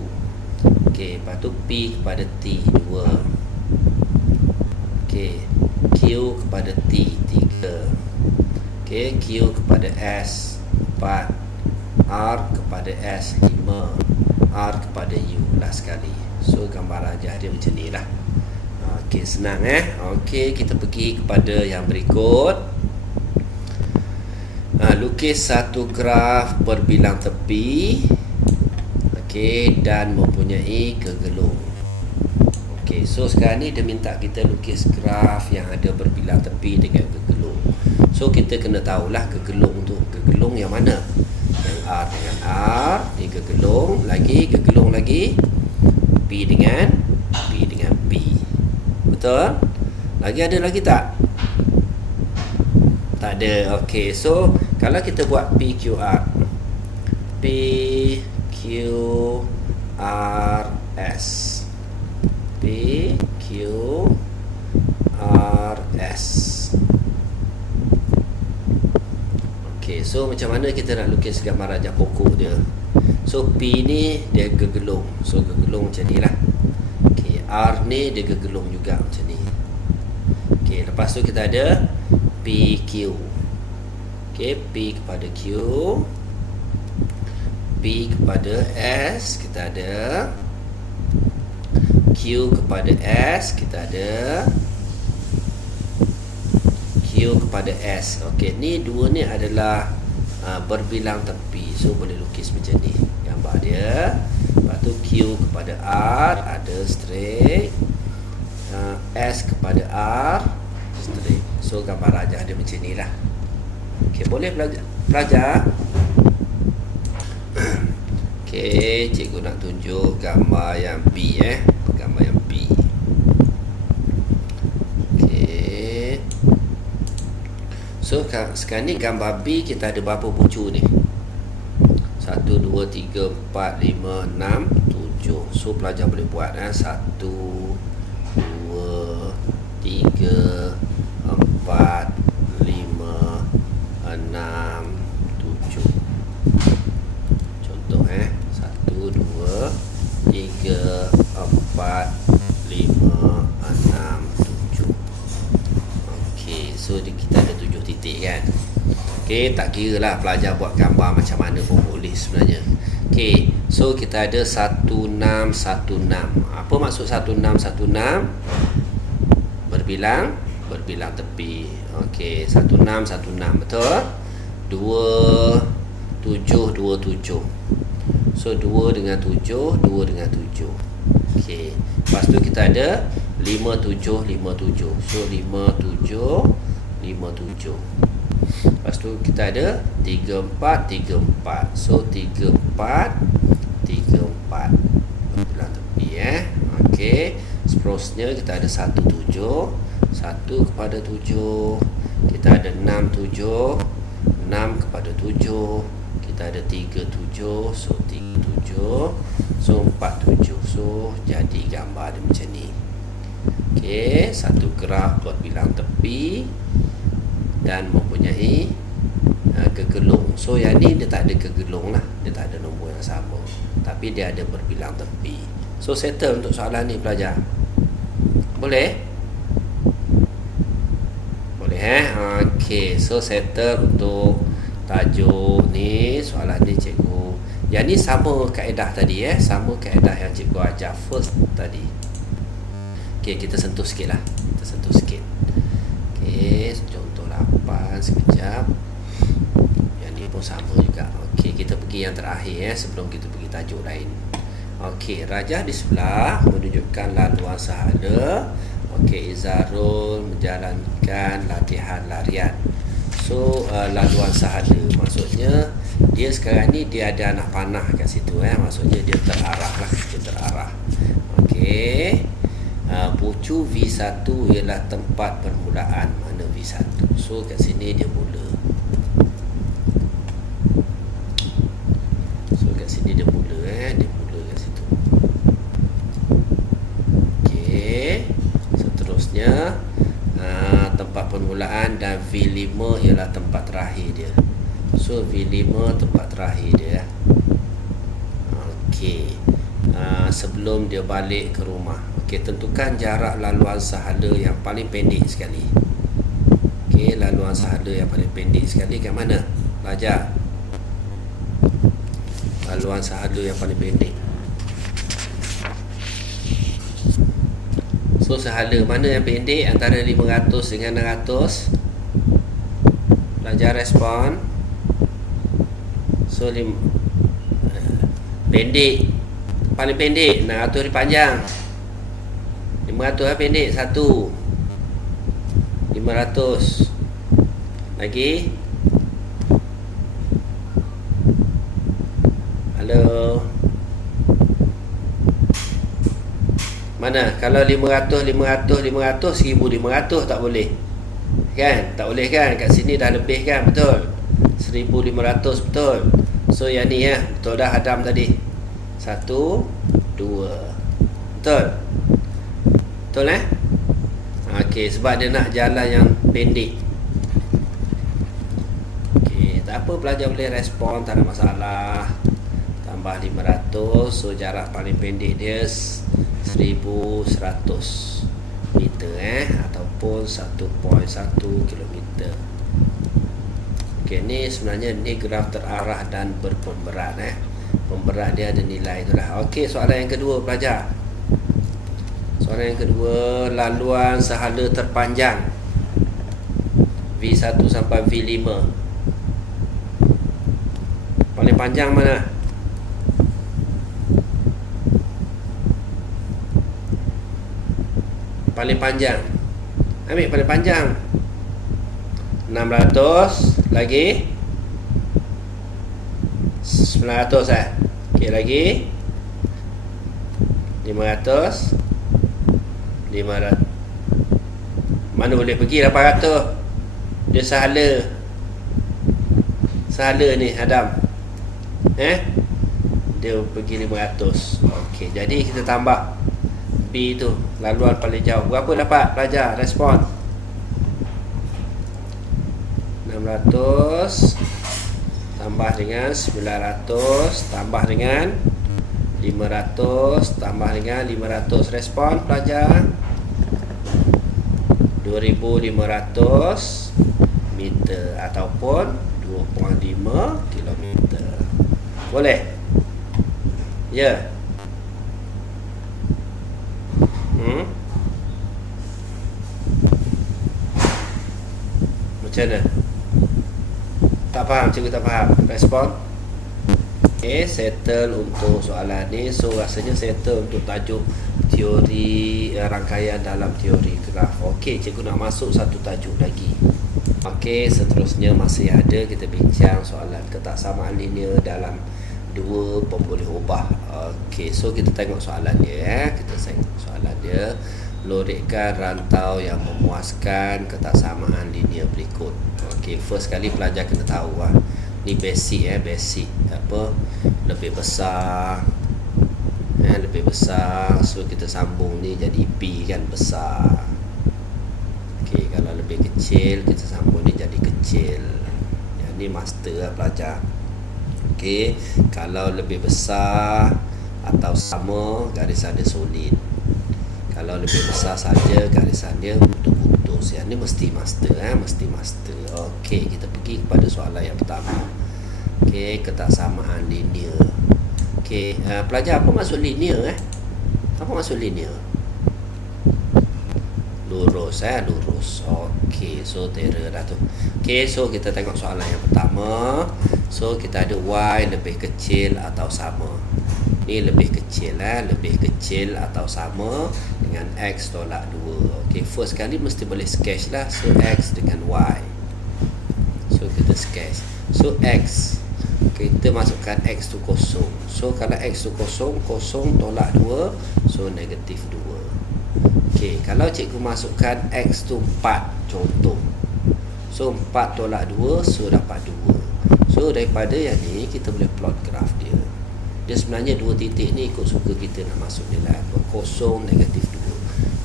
Okey, lepas tu P kepada T 2. Okey, Q kepada T 3. Okey, Q kepada S 4. R kepada S 5. R kepada U last sekali. So gambar rajah dia macam ni lah. Okey, senang Okey, kita pergi kepada yang berikut. Lukis satu graf berbilang tepi. Okey, dan mempunyai kegelung. Okey, so sekarang ni dia minta kita lukis graf yang ada berbilang tepi dengan kegelung. So kita kena tahulah kegelung tu. Kegelung yang mana? Yang R dengan R, ni kegelung lagi, P dengan P. betul? Lagi ada lagi tak? Tak ada. Okey, so kalau kita buat PQR, PQRS, PQRS. Okey, so macam mana kita nak lukis gambar rajah pokok dia? So P ni dia gegelung, so gegelung macam ni lah. Okey, R ni dia gegelung juga macam ni. Okey, lepas tu kita ada PQ. Okey, P kepada Q, P kepada S kita ada, Q kepada S kita ada, Q kepada S. Okey, ni dua ni adalah berbilang tepi, so boleh lukis macam ni gambar dia. Lepas tu Q kepada R ada straight, S kepada R straight. So gambar rajah dia macam ni lah. Okey, boleh pelajar. Okey, cikgu nak tunjuk gambar yang B gambar yang B. Okey. So sekarang ni gambar B kita ada berapa pucu ni? 1 2 3 4 5 6 7. So pelajar boleh buat 1 2 3 4 5 6 7. Contoh 1 2 3 4 5 6 7. Okey, so kita ada 7 titik kan. Okey, tak kira lah pelajar buat gambar macam mana pun boleh sebenarnya. Okey, so kita ada 1616. Apa maksud 1616? Berbilang tepi. Okey, 1616 betul? 2727. So 2 dengan 7, 2 dengan 7. Okey, lepas tu kita ada 5757. So 5757. Lepas tu kita ada 3434. So 3434. Berbilang tepi Okey, seterusnya kita ada 17, 1 kepada 7. Kita ada 67, 6 kepada 7. Kita ada 37, so 37, so 47. So jadi gambar dia macam ni. Okey, satu graf berbilang tepi dan mempunyai kegelung. So yang ni dia tak ada kegelung lah, dia tak ada nombor yang sama, tapi dia ada berbilang tepi. So settle untuk soalan ni pelajar. Boleh? Boleh Okey, so settle untuk tajuk ni, soalan ni cikgu. Yang ni sama kaedah tadi sama kaedah yang cikgu ajar first tadi. Okey, kita sentuh sikit lah. Kita sentuh sikit. Okey, contoh 8 sekejap. Yang ni pun sama juga. Okey, kita pergi yang terakhir sebelum kita pergi tajuk lain. Okey, rajah di sebelah menunjukkan laluan sahala. Okey, Izharul menjalankan latihan larian. So laluan sahala maksudnya dia sekarang ni dia ada anak panah kat situ maksudnya dia terarah lah, dia terarah. Okey, pucu V1 ialah tempat permulaan. Mana V1? So kat sini dia mula. So kat sini dia mula dia mula kat situ. Okey, seterusnya tempat permulaan dan V5 ialah tempat terakhir dia. So V5 tempat terakhir dia. Okey, sebelum dia balik ke rumah. Okey, tentukan jarak laluan sahala yang paling pendek sekali. Okey, laluan sahala yang paling pendek sekali kat mana? Pelajar, laluan sahala yang paling pendek. So sahala mana yang pendek antara 500 dengan 600? Pelajar respon. So pendek, paling pendek 600 ni panjang. 500 pendek 1. 500 lagi. Halo, Mana? Kalau 500, 500, 500, 1500 tak boleh. Kan? Tak boleh kan? Kat sini dah lebih kan? Betul? 1500 betul. So yang ni ya, betul dah Adam tadi. 1, 2. Betul? Betul Okey, sebab dia nak jalan yang pendek. Okey, tak apa, pelajar boleh respon, tak ada masalah. Tambah 500, so jarak paling pendek dia 1100 meter ataupun 1.1 kilometer. Okey, ni sebenarnya ni graf terarah dan berpemberat Pemberat dia ada nilai itulah. Okey, soalan yang kedua pelajar. Soalan yang kedua, laluan sehala terpanjang V1 sampai V5. Paling panjang mana? Paling panjang. Ambil paling panjang. 600 lagi 900 Okey, lagi 500. Mana boleh pergi 800? Dia sahala ni Adam. Dia pergi 500. Okey, jadi kita tambah B tu, laluan paling jauh. Berapa dapat pelajar? Respon. 600 tambah dengan 900 tambah dengan 500 tambah dengan 500. Respon pelajar. 2500 meter ataupun 2.5 kilometer. Boleh? Ya. Macam mana? Tak faham? Cikgu tak faham. Respon. Okay, settle untuk soalan ni. So rasanya settle untuk tajuk teori rangkaian dalam teori graf. Okey, cikgu nak masuk satu tajuk lagi. Okey, seterusnya masih ada kita bincang soalan ketaksamaan linear dalam dua pemboleh ubah. Okey, so kita tengok soalan dia Kita tengok soalan dia. Lorikkan rantau yang memuaskan ketaksamaan linear berikut. Okey, first kali pelajar kena tahu ni basic basic apa, lebih besar lebih besar, so kita sambung ni jadi P kan, besar. Okey, kalau lebih kecil kita sambung ni jadi kecil. Yang ni master pelajar. Okey, kalau lebih besar atau sama, garisan dia solid. Kalau lebih besar saja, garisan dia putus-putus. Yang ni mesti master mesti master. Okey, kita pergi kepada soalan yang pertama. Okey, ketaksamaan linear. Okey, pelajar, apa maksud linear Apa maksud linear? Lurus lurus. Okey, so terror dah tu. Okey, so kita tengok soalan yang pertama. So kita ada Y lebih kecil atau sama. Ni lebih kecil lebih kecil atau sama dengan X tolak 2. Okey, first kali mesti boleh sketch lah. So X dengan Y. So kita sketch. So X, kita masukkan X tu kosong. So kalau X tu kosong, kosong tolak 2, so negatif 2. Okey, kalau cikgu masukkan X tu 4 contoh, so 4 tolak 2, so dapat 2. So daripada yang ni kita boleh plot graf dia. Dia sebenarnya dua titik ni ikut suka kita nak masuk dia lah. Kosong negatif 2,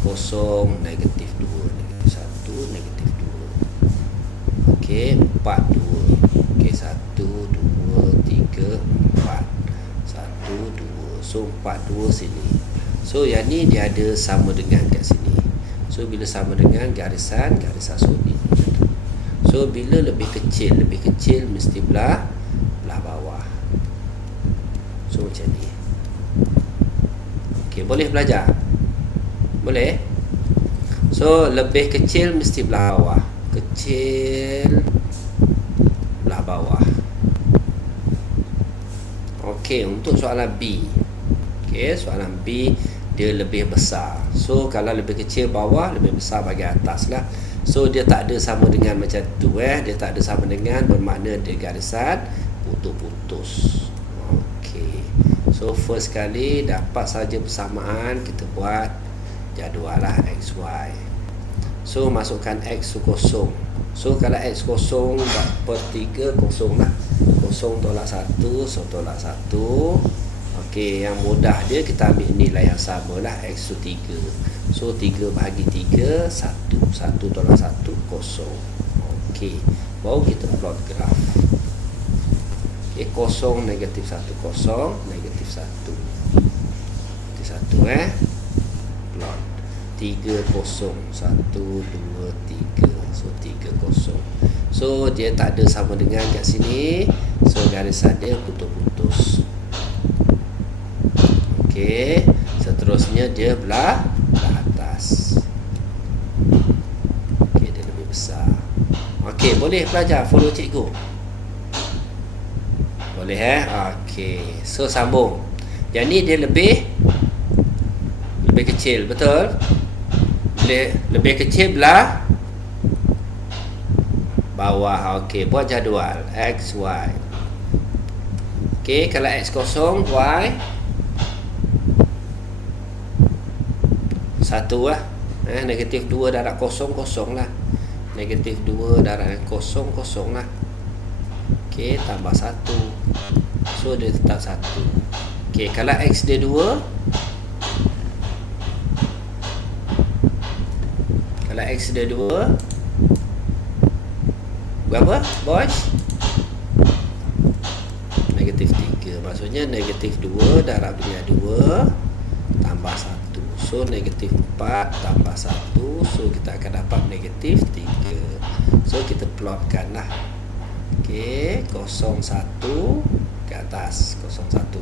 kosong negatif 2, negatif 1, negatif 2. Okey, 4, 2. Okey, 1, 2, 3, 4. 1, 2. So 4, 2 sini. So yang ni dia ada sama dengan kat sini. So bila sama dengan garisan solid. So bila lebih kecil mesti belah bawah. So macam ni. Okey, boleh belajar? Boleh? So lebih kecil mesti belah bawah. Kecil belah bawah. Okey, untuk soalan B. Okey, soalan B dia lebih besar. So kalau lebih kecil bawah, lebih besar bahagian atas lah. So dia tak ada sama dengan macam tu dia tak ada sama dengan bermakna dia garisan putus-putus. Okey. So first kali dapat saja persamaan, kita buat jadual lah XY. So masukkan X tu kosong. So kalau X kosong per 3 kosong lah. Kosong tolak 1, so tolak 1. Okey, yang mudah dia kita ambil nilai yang sama lah, X tu 3. So 3 bahagi 3 1. 1 tolak 1 kosong. Okey, baru kita plot graf. Okey, kosong negatif 1 kosong negatif 1. Negatif 1 plot 3 kosong 1 2 3. So 3 kosong. So dia tak ada sama dengan kat sini. So garisan dia putus-putus. Okey, seterusnya dia belah atas. Okey, dia lebih besar. Okey, boleh pelajar follow cikgu. Boleh Okey, so sambung. Yang ni dia lebih kecil, betul? Lebih kecil belah bawah. Okey, buat jadual X, Y. Okey, kalau X kosong, Y 1 lah. Negatif 2 darab kosong, kosong lah. Negatif 2 darab kosong, kosong lah. Okey, tambah 1. So dia tetap 1. Okey, kalau X dia 2, kalau X dia 2 berapa boys? Negatif 3. Maksudnya negatif 2 darab dengan 2 tambah 1. So negatif 4 tambah 1. So kita akan dapat negatif 3. So kita plotkan lah. Okey, 01 ke atas. 01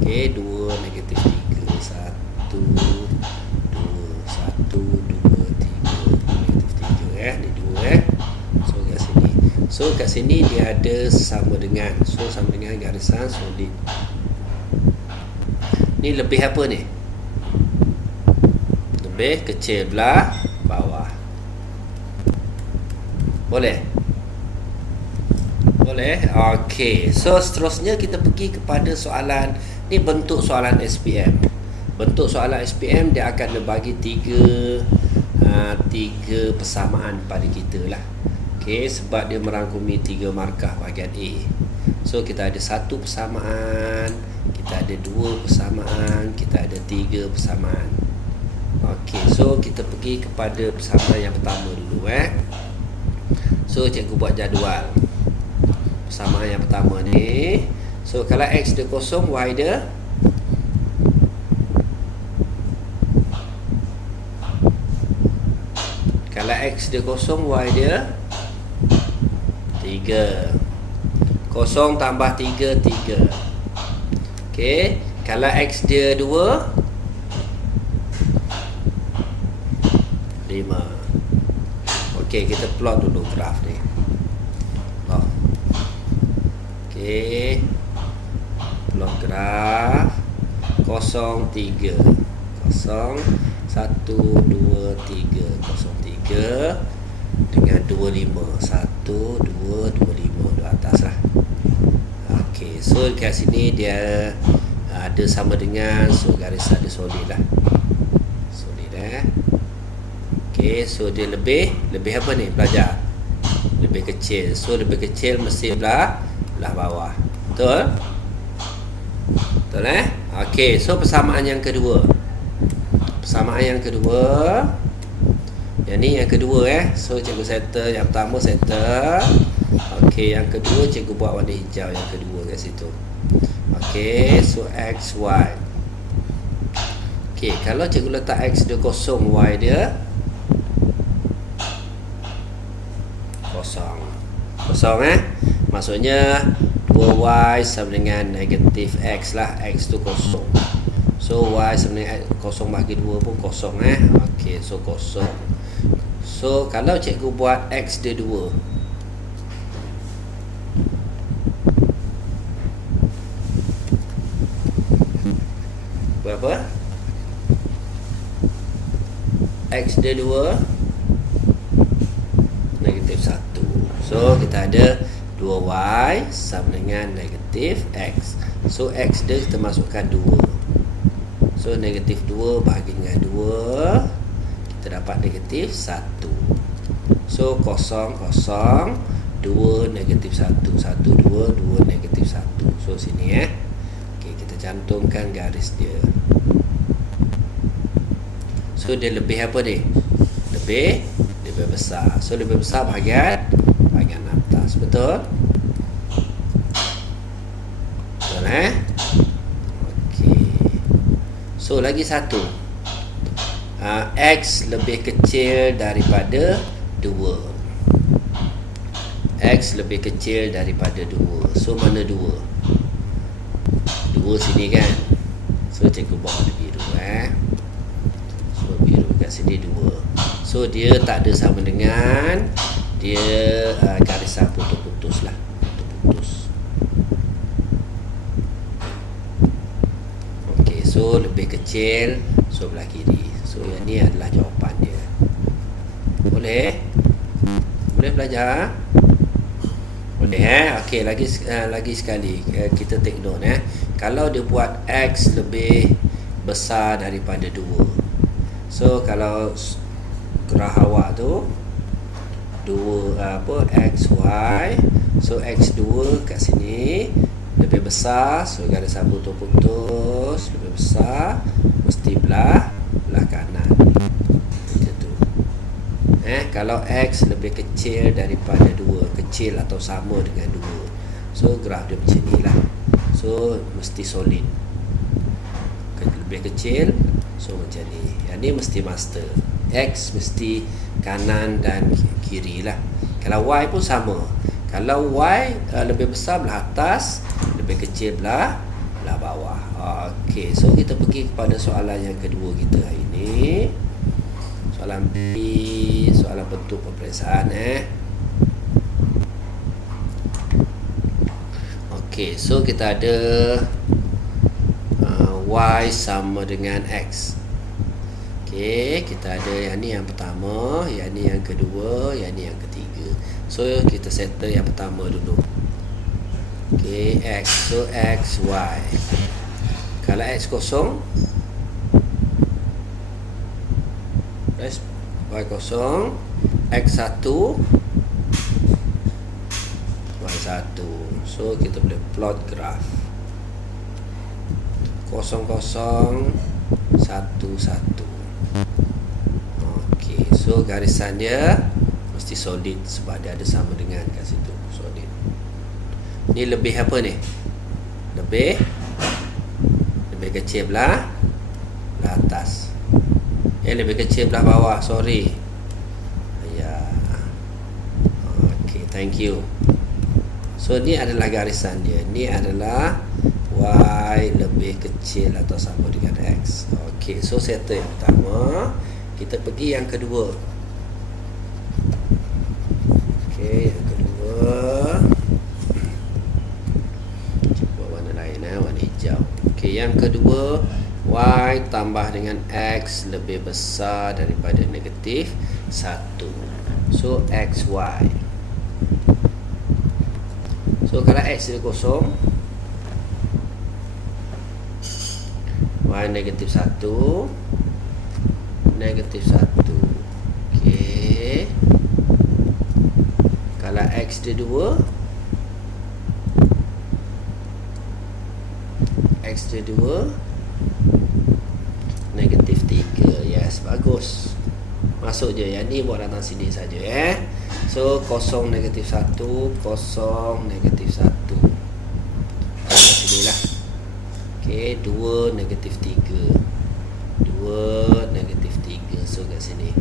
Okey, 2 negatif 3 1 2 1 2 3 negatif 3 ni 2 So kat sini dia ada sama dengan. So sama dengan garisan solid. Ni lebih apa ni? Lebih kecil belah bawah. Boleh? Boleh? Okey. So seterusnya kita pergi kepada soalan. Ni bentuk soalan SPM. Bentuk soalan SPM dia akan membagi tiga persamaan pada kita lah. Okey, sebab dia merangkumi 3 markah bahagian A. So kita ada 1 persamaan, kita ada 2 persamaan, kita ada 3 persamaan. Okey, so kita pergi kepada persamaan yang pertama dulu So cikgu buat jadual. Persamaan yang pertama ni. So kalau X dia kosong, Y dia kalau X dia kosong, Y dia 3. Kosong tambah 3 3. Okey, kalau X dia 2 5. Okey, kita plot dulu graf ni. Okey, plot graf 0 3 0 1 2 3 0 3 dengan 25 1 2 25 di atas lah. Okey, so kat sini dia ada sama dengan. So garisan dia solid lah. Solid Okey, so dia lebih apa ni pelajar? Lebih kecil. So lebih kecil mesti belah bawah. Betul? Betul Okey, so persamaan yang kedua. Persamaan yang kedua. Yang ni yang kedua So cikgu settle. Yang pertama settle. Okey, yang kedua cikgu buat warna hijau yang kedua kat situ. Okey, so X, Y. Okey, kalau cikgu letak X dia kosong, Y dia kosong. Kosong maksudnya 2Y sama dengan negatif X lah. X tu kosong. So Y sama dengan kosong bagi 2 pun kosong Okey, so kosong. So kalau cikgu buat X dia 2, berapa? X dia 2 negatif 1. So kita ada 2Y sama dengan negatif X. So X dia kita masukkan 2. So negatif 2 bahagi dengan 2, kita dapat negatif 1. So 0, 0, 2, negatif 1, 1, 2, 2, negatif 1. So sini okay, kita cantumkan garis dia. So dia lebih apa ni? Lebih besar. So lebih besar bahagian atas. Betul? Betul Okey. So lagi satu. X lebih kecil daripada 2. X lebih kecil daripada 2. So mana 2? 2 sini kan. So cikgu bawa warna biru So biru kat sini 2. So dia tak ada sama dengan dia garisan putus-putus lah. Putus-putus. Okey, so lebih kecil sebelah kiri. So yang ni adalah jawapan dia. Boleh? Boleh belajar? Boleh Okey, lagi sekali kita take note Kalau dia buat X lebih besar daripada 2. So kalau graf awak tu 2 X, Y. So X2 kat sini lebih besar. So garisan putus-putus lebih besar, mesti belah kanan. Macam tu. Kalau X lebih kecil daripada 2, kecil atau sama dengan 2, so graf dia macam ni lah. So mesti solid. Lebih kecil, so macam ni. Yang ni mesti master. X mesti kanan dan kiri lah. Kalau Y pun sama. Kalau Y lebih besar belah atas, lebih kecil belah bawah. Okey, so kita pergi kepada soalan yang kedua kita hari ini. Soalan B, soalan bentuk peperiksaan Okey, so kita ada Y sama dengan X. Okey, kita ada yang ni yang pertama, yang ni yang kedua, yang ni yang ketiga. So kita settle yang pertama dulu. Okey, X. So X, Y. Kalau X kosong, Y kosong, X1, Y1. So kita boleh plot graf 0, 0, 1, 1. Okey, so garisan dia mesti solid sebab dia ada sama dengan kat situ. Solid. Ni lebih apa ni? Lebih kecil belah atas. Lebih kecil belah bawah. Sorry. Ya. Okey, thank you. So ni adalah garisan dia. Ni adalah Y lebih kecil atau sama dengan X. Okey, so settle yang pertama. Kita pergi yang kedua. Okey, yang kedua. Buat warna lain warna hijau. Okey, yang kedua, Y tambah dengan X lebih besar daripada negatif 1. So XY. So kalau X dia kosong, Y negatif 1, negatif 1. Okey. Kalau X dia 2, X dia 2, negatif 3. Yes, bagus. Masuk je. Yang ni buat datang sini saja So 0, negatif 1, 0, negatif 1. Sini lah. Okey, 2, negatif 3. 2, negatif 3. So kat sini.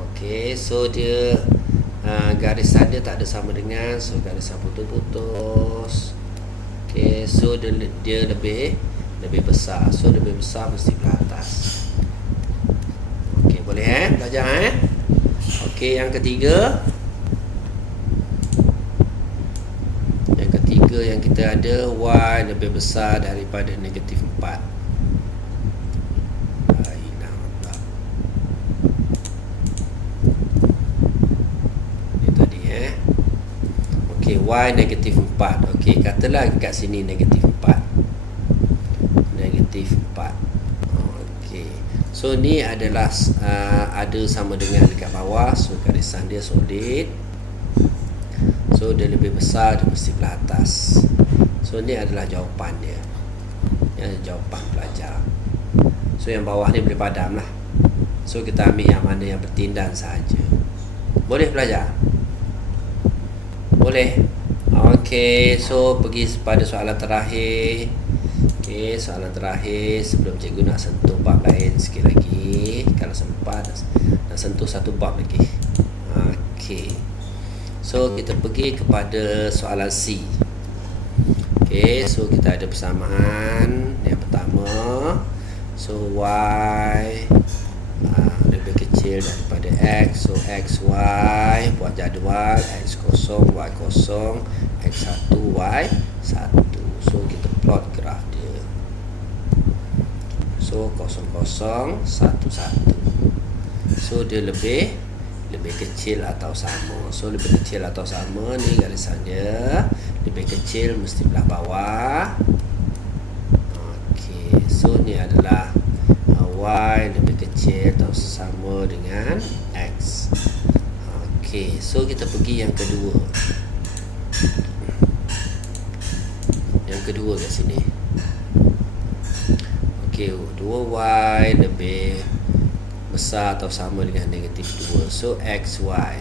Okey, so dia garisan dia tak ada sama dengan. So garisan putus-putus. Okey, so dia lebih besar. So lebih besar mesti belah atas. Okey, boleh belajar Okey, yang ketiga. Yang ketiga yang kita ada, Y lebih besar daripada negatif 4. Ini tadi Okey, Y negatif 4. Okey, katalah kat sini negatif 4. Negatif 4. So ni adalah ada sama dengan dekat bawah. So garisan dia solid. So dia lebih besar, dia mesti belah atas. So ni adalah jawapan dia. Jawapan pelajar. So yang bawah ni boleh padam lah. So kita ambil yang mana yang bertindan sahaja. Boleh pelajar? Boleh? Okey, so pergi pada soalan terakhir. Okey, soalan terakhir sebelum cikgu nak sentuh bab lain sikit lagi. Kalau sempat nak sentuh satu bab lagi. Okey. So kita pergi kepada soalan C. Okey, so kita ada persamaan. Yang pertama, so Y lebih kecil daripada X. So X, Y, buat jadual. X kosong, Y kosong, X1, Y1. So kita plot graf dia. So 0, 0, 1, 1. So dia lebih kecil atau sama. So lebih kecil atau sama ni garisan dia. Lebih kecil mesti belah bawah. Okey, so ni adalah Y lebih kecil atau sama dengan X. Okey, so kita pergi yang kedua. Yang kedua kat sini. Okey, 2Y lebih besar atau sama dengan negatif 2. So XY.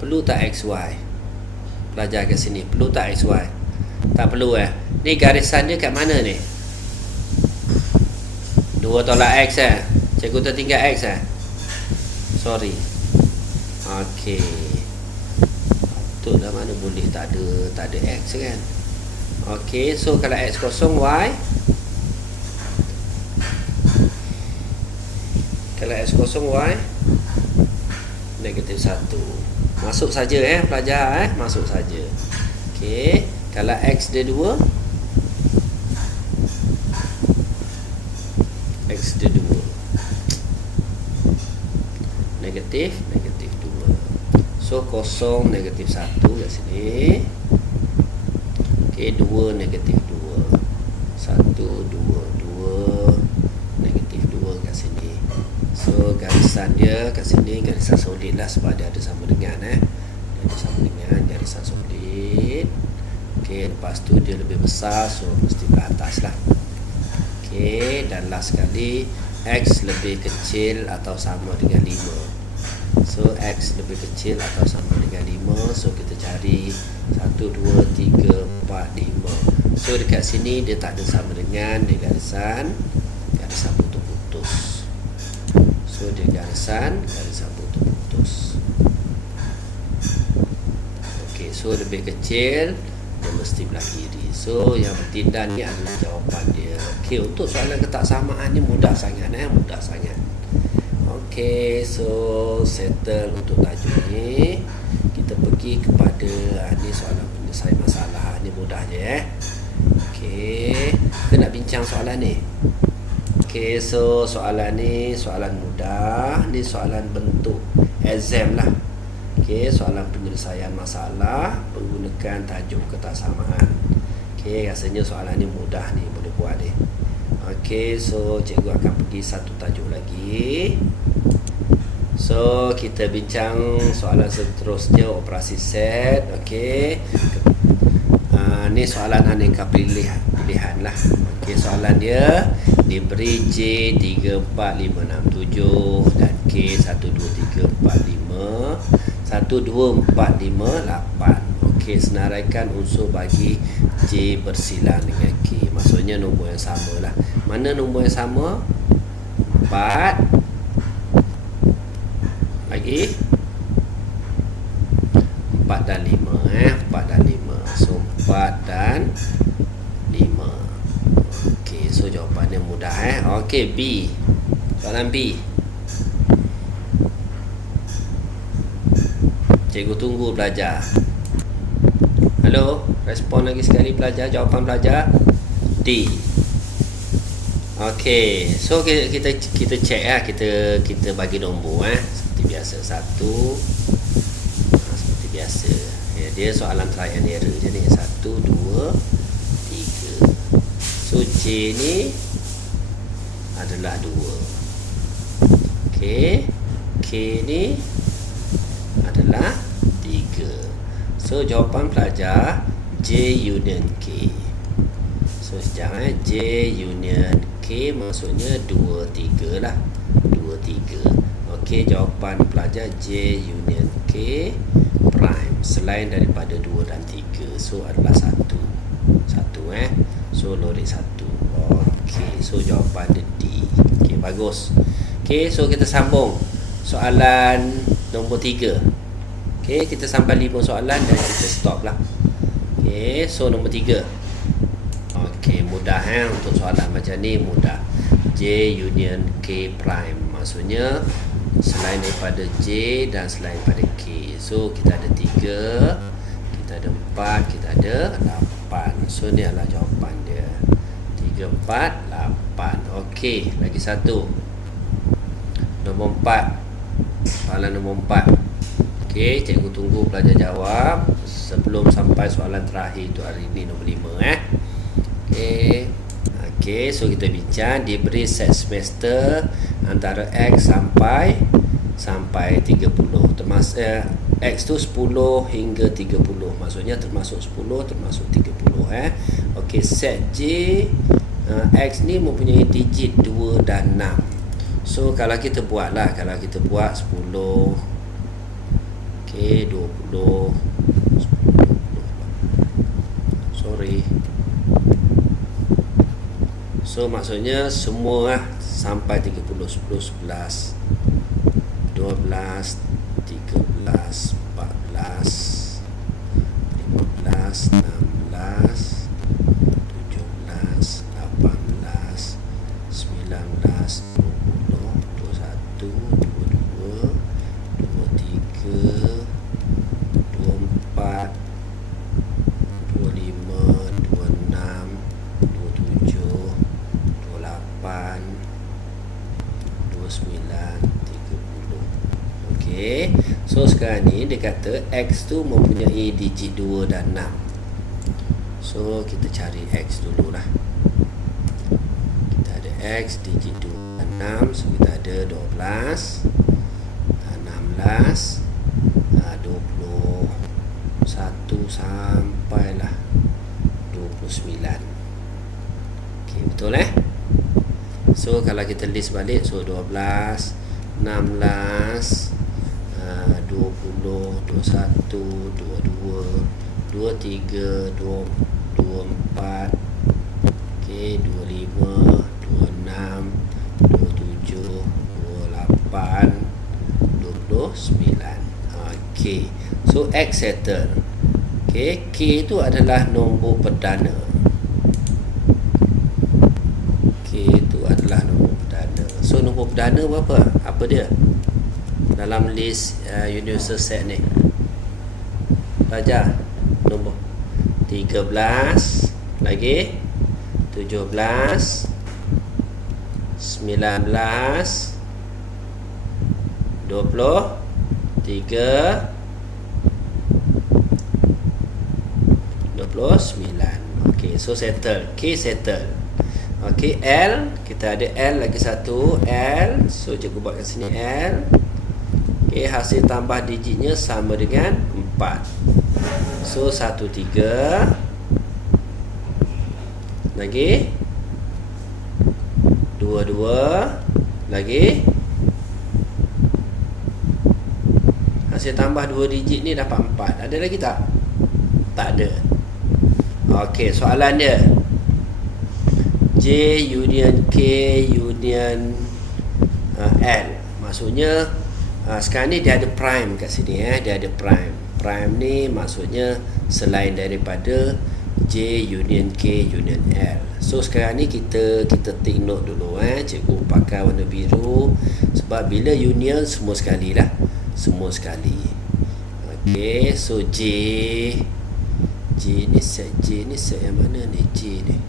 Perlu tak XY? Pelajar kat sini, perlu tak XY? Tak perlu Ni garisan dia kat mana ni? 2 tolak X Cikgu tertinggal X Sorry. Okey. Patutlah mana boleh tak ada X kan? Okey, so kalau X kosong Y. Kalau X kosong Y negatif 1. Masuk saja pelajar masuk saja. Okey, kalau X dia 2, X dia 2 negatif 2. So kosong negatif 1 kat sini. Okey, 2 negatif 2. 1 2 2 negatif 2 kat sini. So garisan dia kat sini garisan solid lah sebab dia ada sama dengan dia ada sama dengan garisan solid. Okey, lepas tu dia lebih besar, so mesti ke atas lah. Okey, dan last sekali X lebih kecil atau sama dengan 5. So X lebih kecil atau sama dengan 5. So kita cari 1, 2, 3, 4, 5. So dekat sini dia tak ada sama dengan, dia garisan putus-putus. So dia garisan putus-putus. Okey, so lebih kecil dia mesti belah kiri. So yang bertindan ni adalah jawapan dia. Okey, untuk soalan ketaksamaan ni mudah sangat mudah sangat. Okey, so settle untuk tajuk ni. Kita pergi kepada ni soalan penyelesaian masalah. Ni mudah je Okey, kita nak bincang soalan ni. Okey, so soalan ni soalan mudah. Ni soalan bentuk exam lah. Okey, soalan penyelesaian masalah menggunakan tajuk ketaksamaan. Okey, rasanya soalan ni mudah ni, boleh buat ni. Okey, so cikgu akan pergi satu tajuk lagi. So kita bincang soalan seterusnya, operasi set. Okey, ni soalan aneka pilihan lah. Okey, soalan dia diberi J 3, 4, 5, 6, 7 dan K 1, 2, 3, 4, 5 1, 2, 4, 5, 8. Okey, senaraikan unsur bagi J bersilang dengan K. Maksudnya nombor yang sama lah. Mana nombor yang sama? 4 lagi 4 dan 5 4 dan 5. So 4 dan 5. Okey, so jawapannya mudah Okey, B. Soalan B. Cikgu tunggu pelajar. Hello, respon lagi sekali pelajar. Jawapan pelajar D. Okey, so kita check kita bagi nombor seperti biasa. 1 seperti biasa. Dia soalan try and error je ni. 1, 2, 3. So J ni adalah 2. Okey, K ni adalah 3. So jawapan pelajar J union K. So sekejap J union K maksudnya 2, 3 lah. 2, 3. Okey, jawapan pelajar J union K prime selain daripada 2 dan 3. So adalah 1. So lorek 1. Okey, so jawapan dia D. Okey, bagus. Okey, so kita sambung soalan nombor 3. Okey, kita sampai 5 soalan dan kita stop lah. Okey, so nombor 3. Okey, mudah untuk soalan macam ni mudah. J union K prime maksudnya selain daripada J dan selain daripada K. So kita ada 3, kita ada 4, kita ada 8. So ni adalah jawapan dia. 3, 4, 8. Okey, lagi satu. Nombor 4. Soalan nombor 4. Okey, cikgu tunggu pelajar jawab sebelum sampai soalan terakhir tu hari ni, nombor 5 Okey. Okey, so kita bincang diberi set semester antara X sampai 30. Termasuk X tu 10 hingga 30. Maksudnya termasuk 10 termasuk 30 Okey, set J X ni mempunyai digit 2 dan 6. So kalau kita buat 10, okey, 20, sorry. So maksudnya semua sampai 30, 10, 11, 12, 13, 14, 15, 16, 17, 18, 19, 20, 21, 22, 23, 24, 25, 26, 27, 28, 29, 30. Okey. So sekarang ni dia kata X tu mempunyai digit 2 dan 6. So kita cari X dululah. Kita ada X digit 2 dan 6. So kita ada 12, 16, 21 sampailah 29. Okey, betul So kalau kita list balik, so 12, 16, 20, 21, 22, 23, 24, okey, 25, 26, 27, 28, 29. Okey, so X settle. Okey, K itu adalah nombor perdana. K itu adalah nombor perdana. So nombor perdana berapa? Apa dia dalam list universal set ni? Pelajar, nombor 13, lagi 17, 19, 23, 29. Okey, so settle. K settle. Okey, L, kita ada L lagi satu, L. So cikgu buat kat sini L. Okey, hasil tambah digitnya sama dengan 4. So 1, 3. Lagi 2, 2. Lagi hasil tambah 2 digit ni dapat 4. Ada lagi tak? Tak ada. Okey, soalan dia J union K union L. Maksudnya sekarang ni dia ada prime kat sini dia ada prime. Prime ni maksudnya selain daripada J union K union L. So sekarang ni kita take note dulu cikgu pakai warna biru sebab bila union semua sekali lah. Semua sekali. Okey, so J ni set yang mana ni? J ni.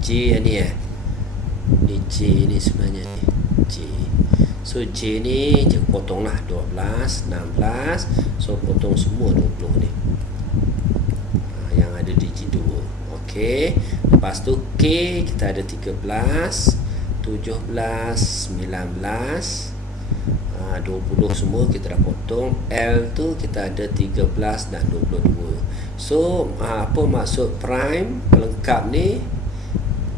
J yang ni ni J ni sebenarnya ni. J. So J ni cikgu potong lah 12, 16. So potong semua 20 ni. Yang ada digit 2. Okey. Lepas tu K kita ada 13, 17, 19, 20 semua kita dah potong. L tu kita ada 13 dan 22. So apa maksud prime pelengkap ni?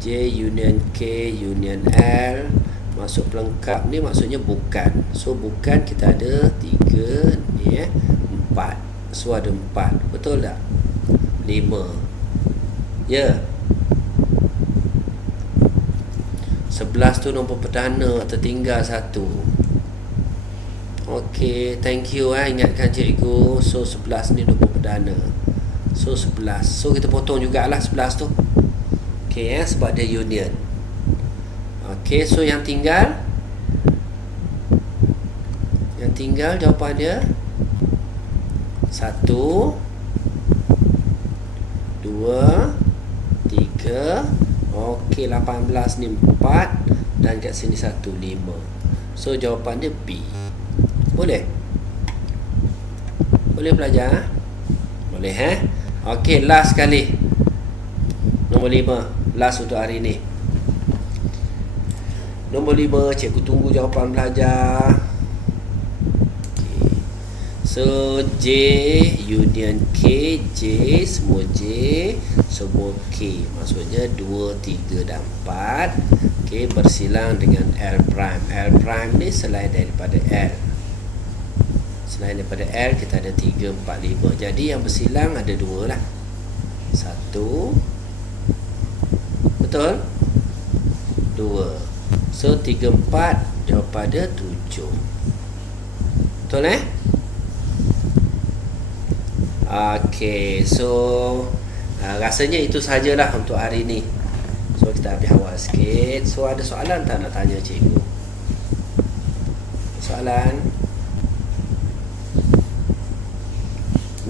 J union K union L. Maksud pelengkap ni maksudnya bukan. So bukan kita ada 3 ni 4. So ada 4. Betul tak? 5. Ya. 11 tu nombor perdana, tertinggal 1. Okey, thank you ingatkan cikgu. So 11 ni nombor perdana. So 11. So kita potong jugalah 11 tu. Okey sebab dia union. Okey, so yang tinggal jawapan dia 1 2 3. Okey, 18 ni 4 dan kat sini 1 5. So jawapan dia B. Boleh? Boleh belajar? Boleh Okey, last sekali. Nombor 5. Last untuk hari ni. Nombor 5, cikgu tunggu jawapan belajar. Okay. So J union K, J semua J, semua K. Maksudnya 2, 3 dan 4. Okay, bersilang dengan L prime. L prime ni selain daripada L. Selain daripada L kita ada 3, 4, 5. Jadi yang bersilang ada 2 lah. 1. Betul? 2. So 3, 4 jawapan dia 7. Betul Okey, so rasanya itu sajalah untuk hari ni. So kita habis awal sikit. So ada soalan tak nak tanya cikgu? Soalan?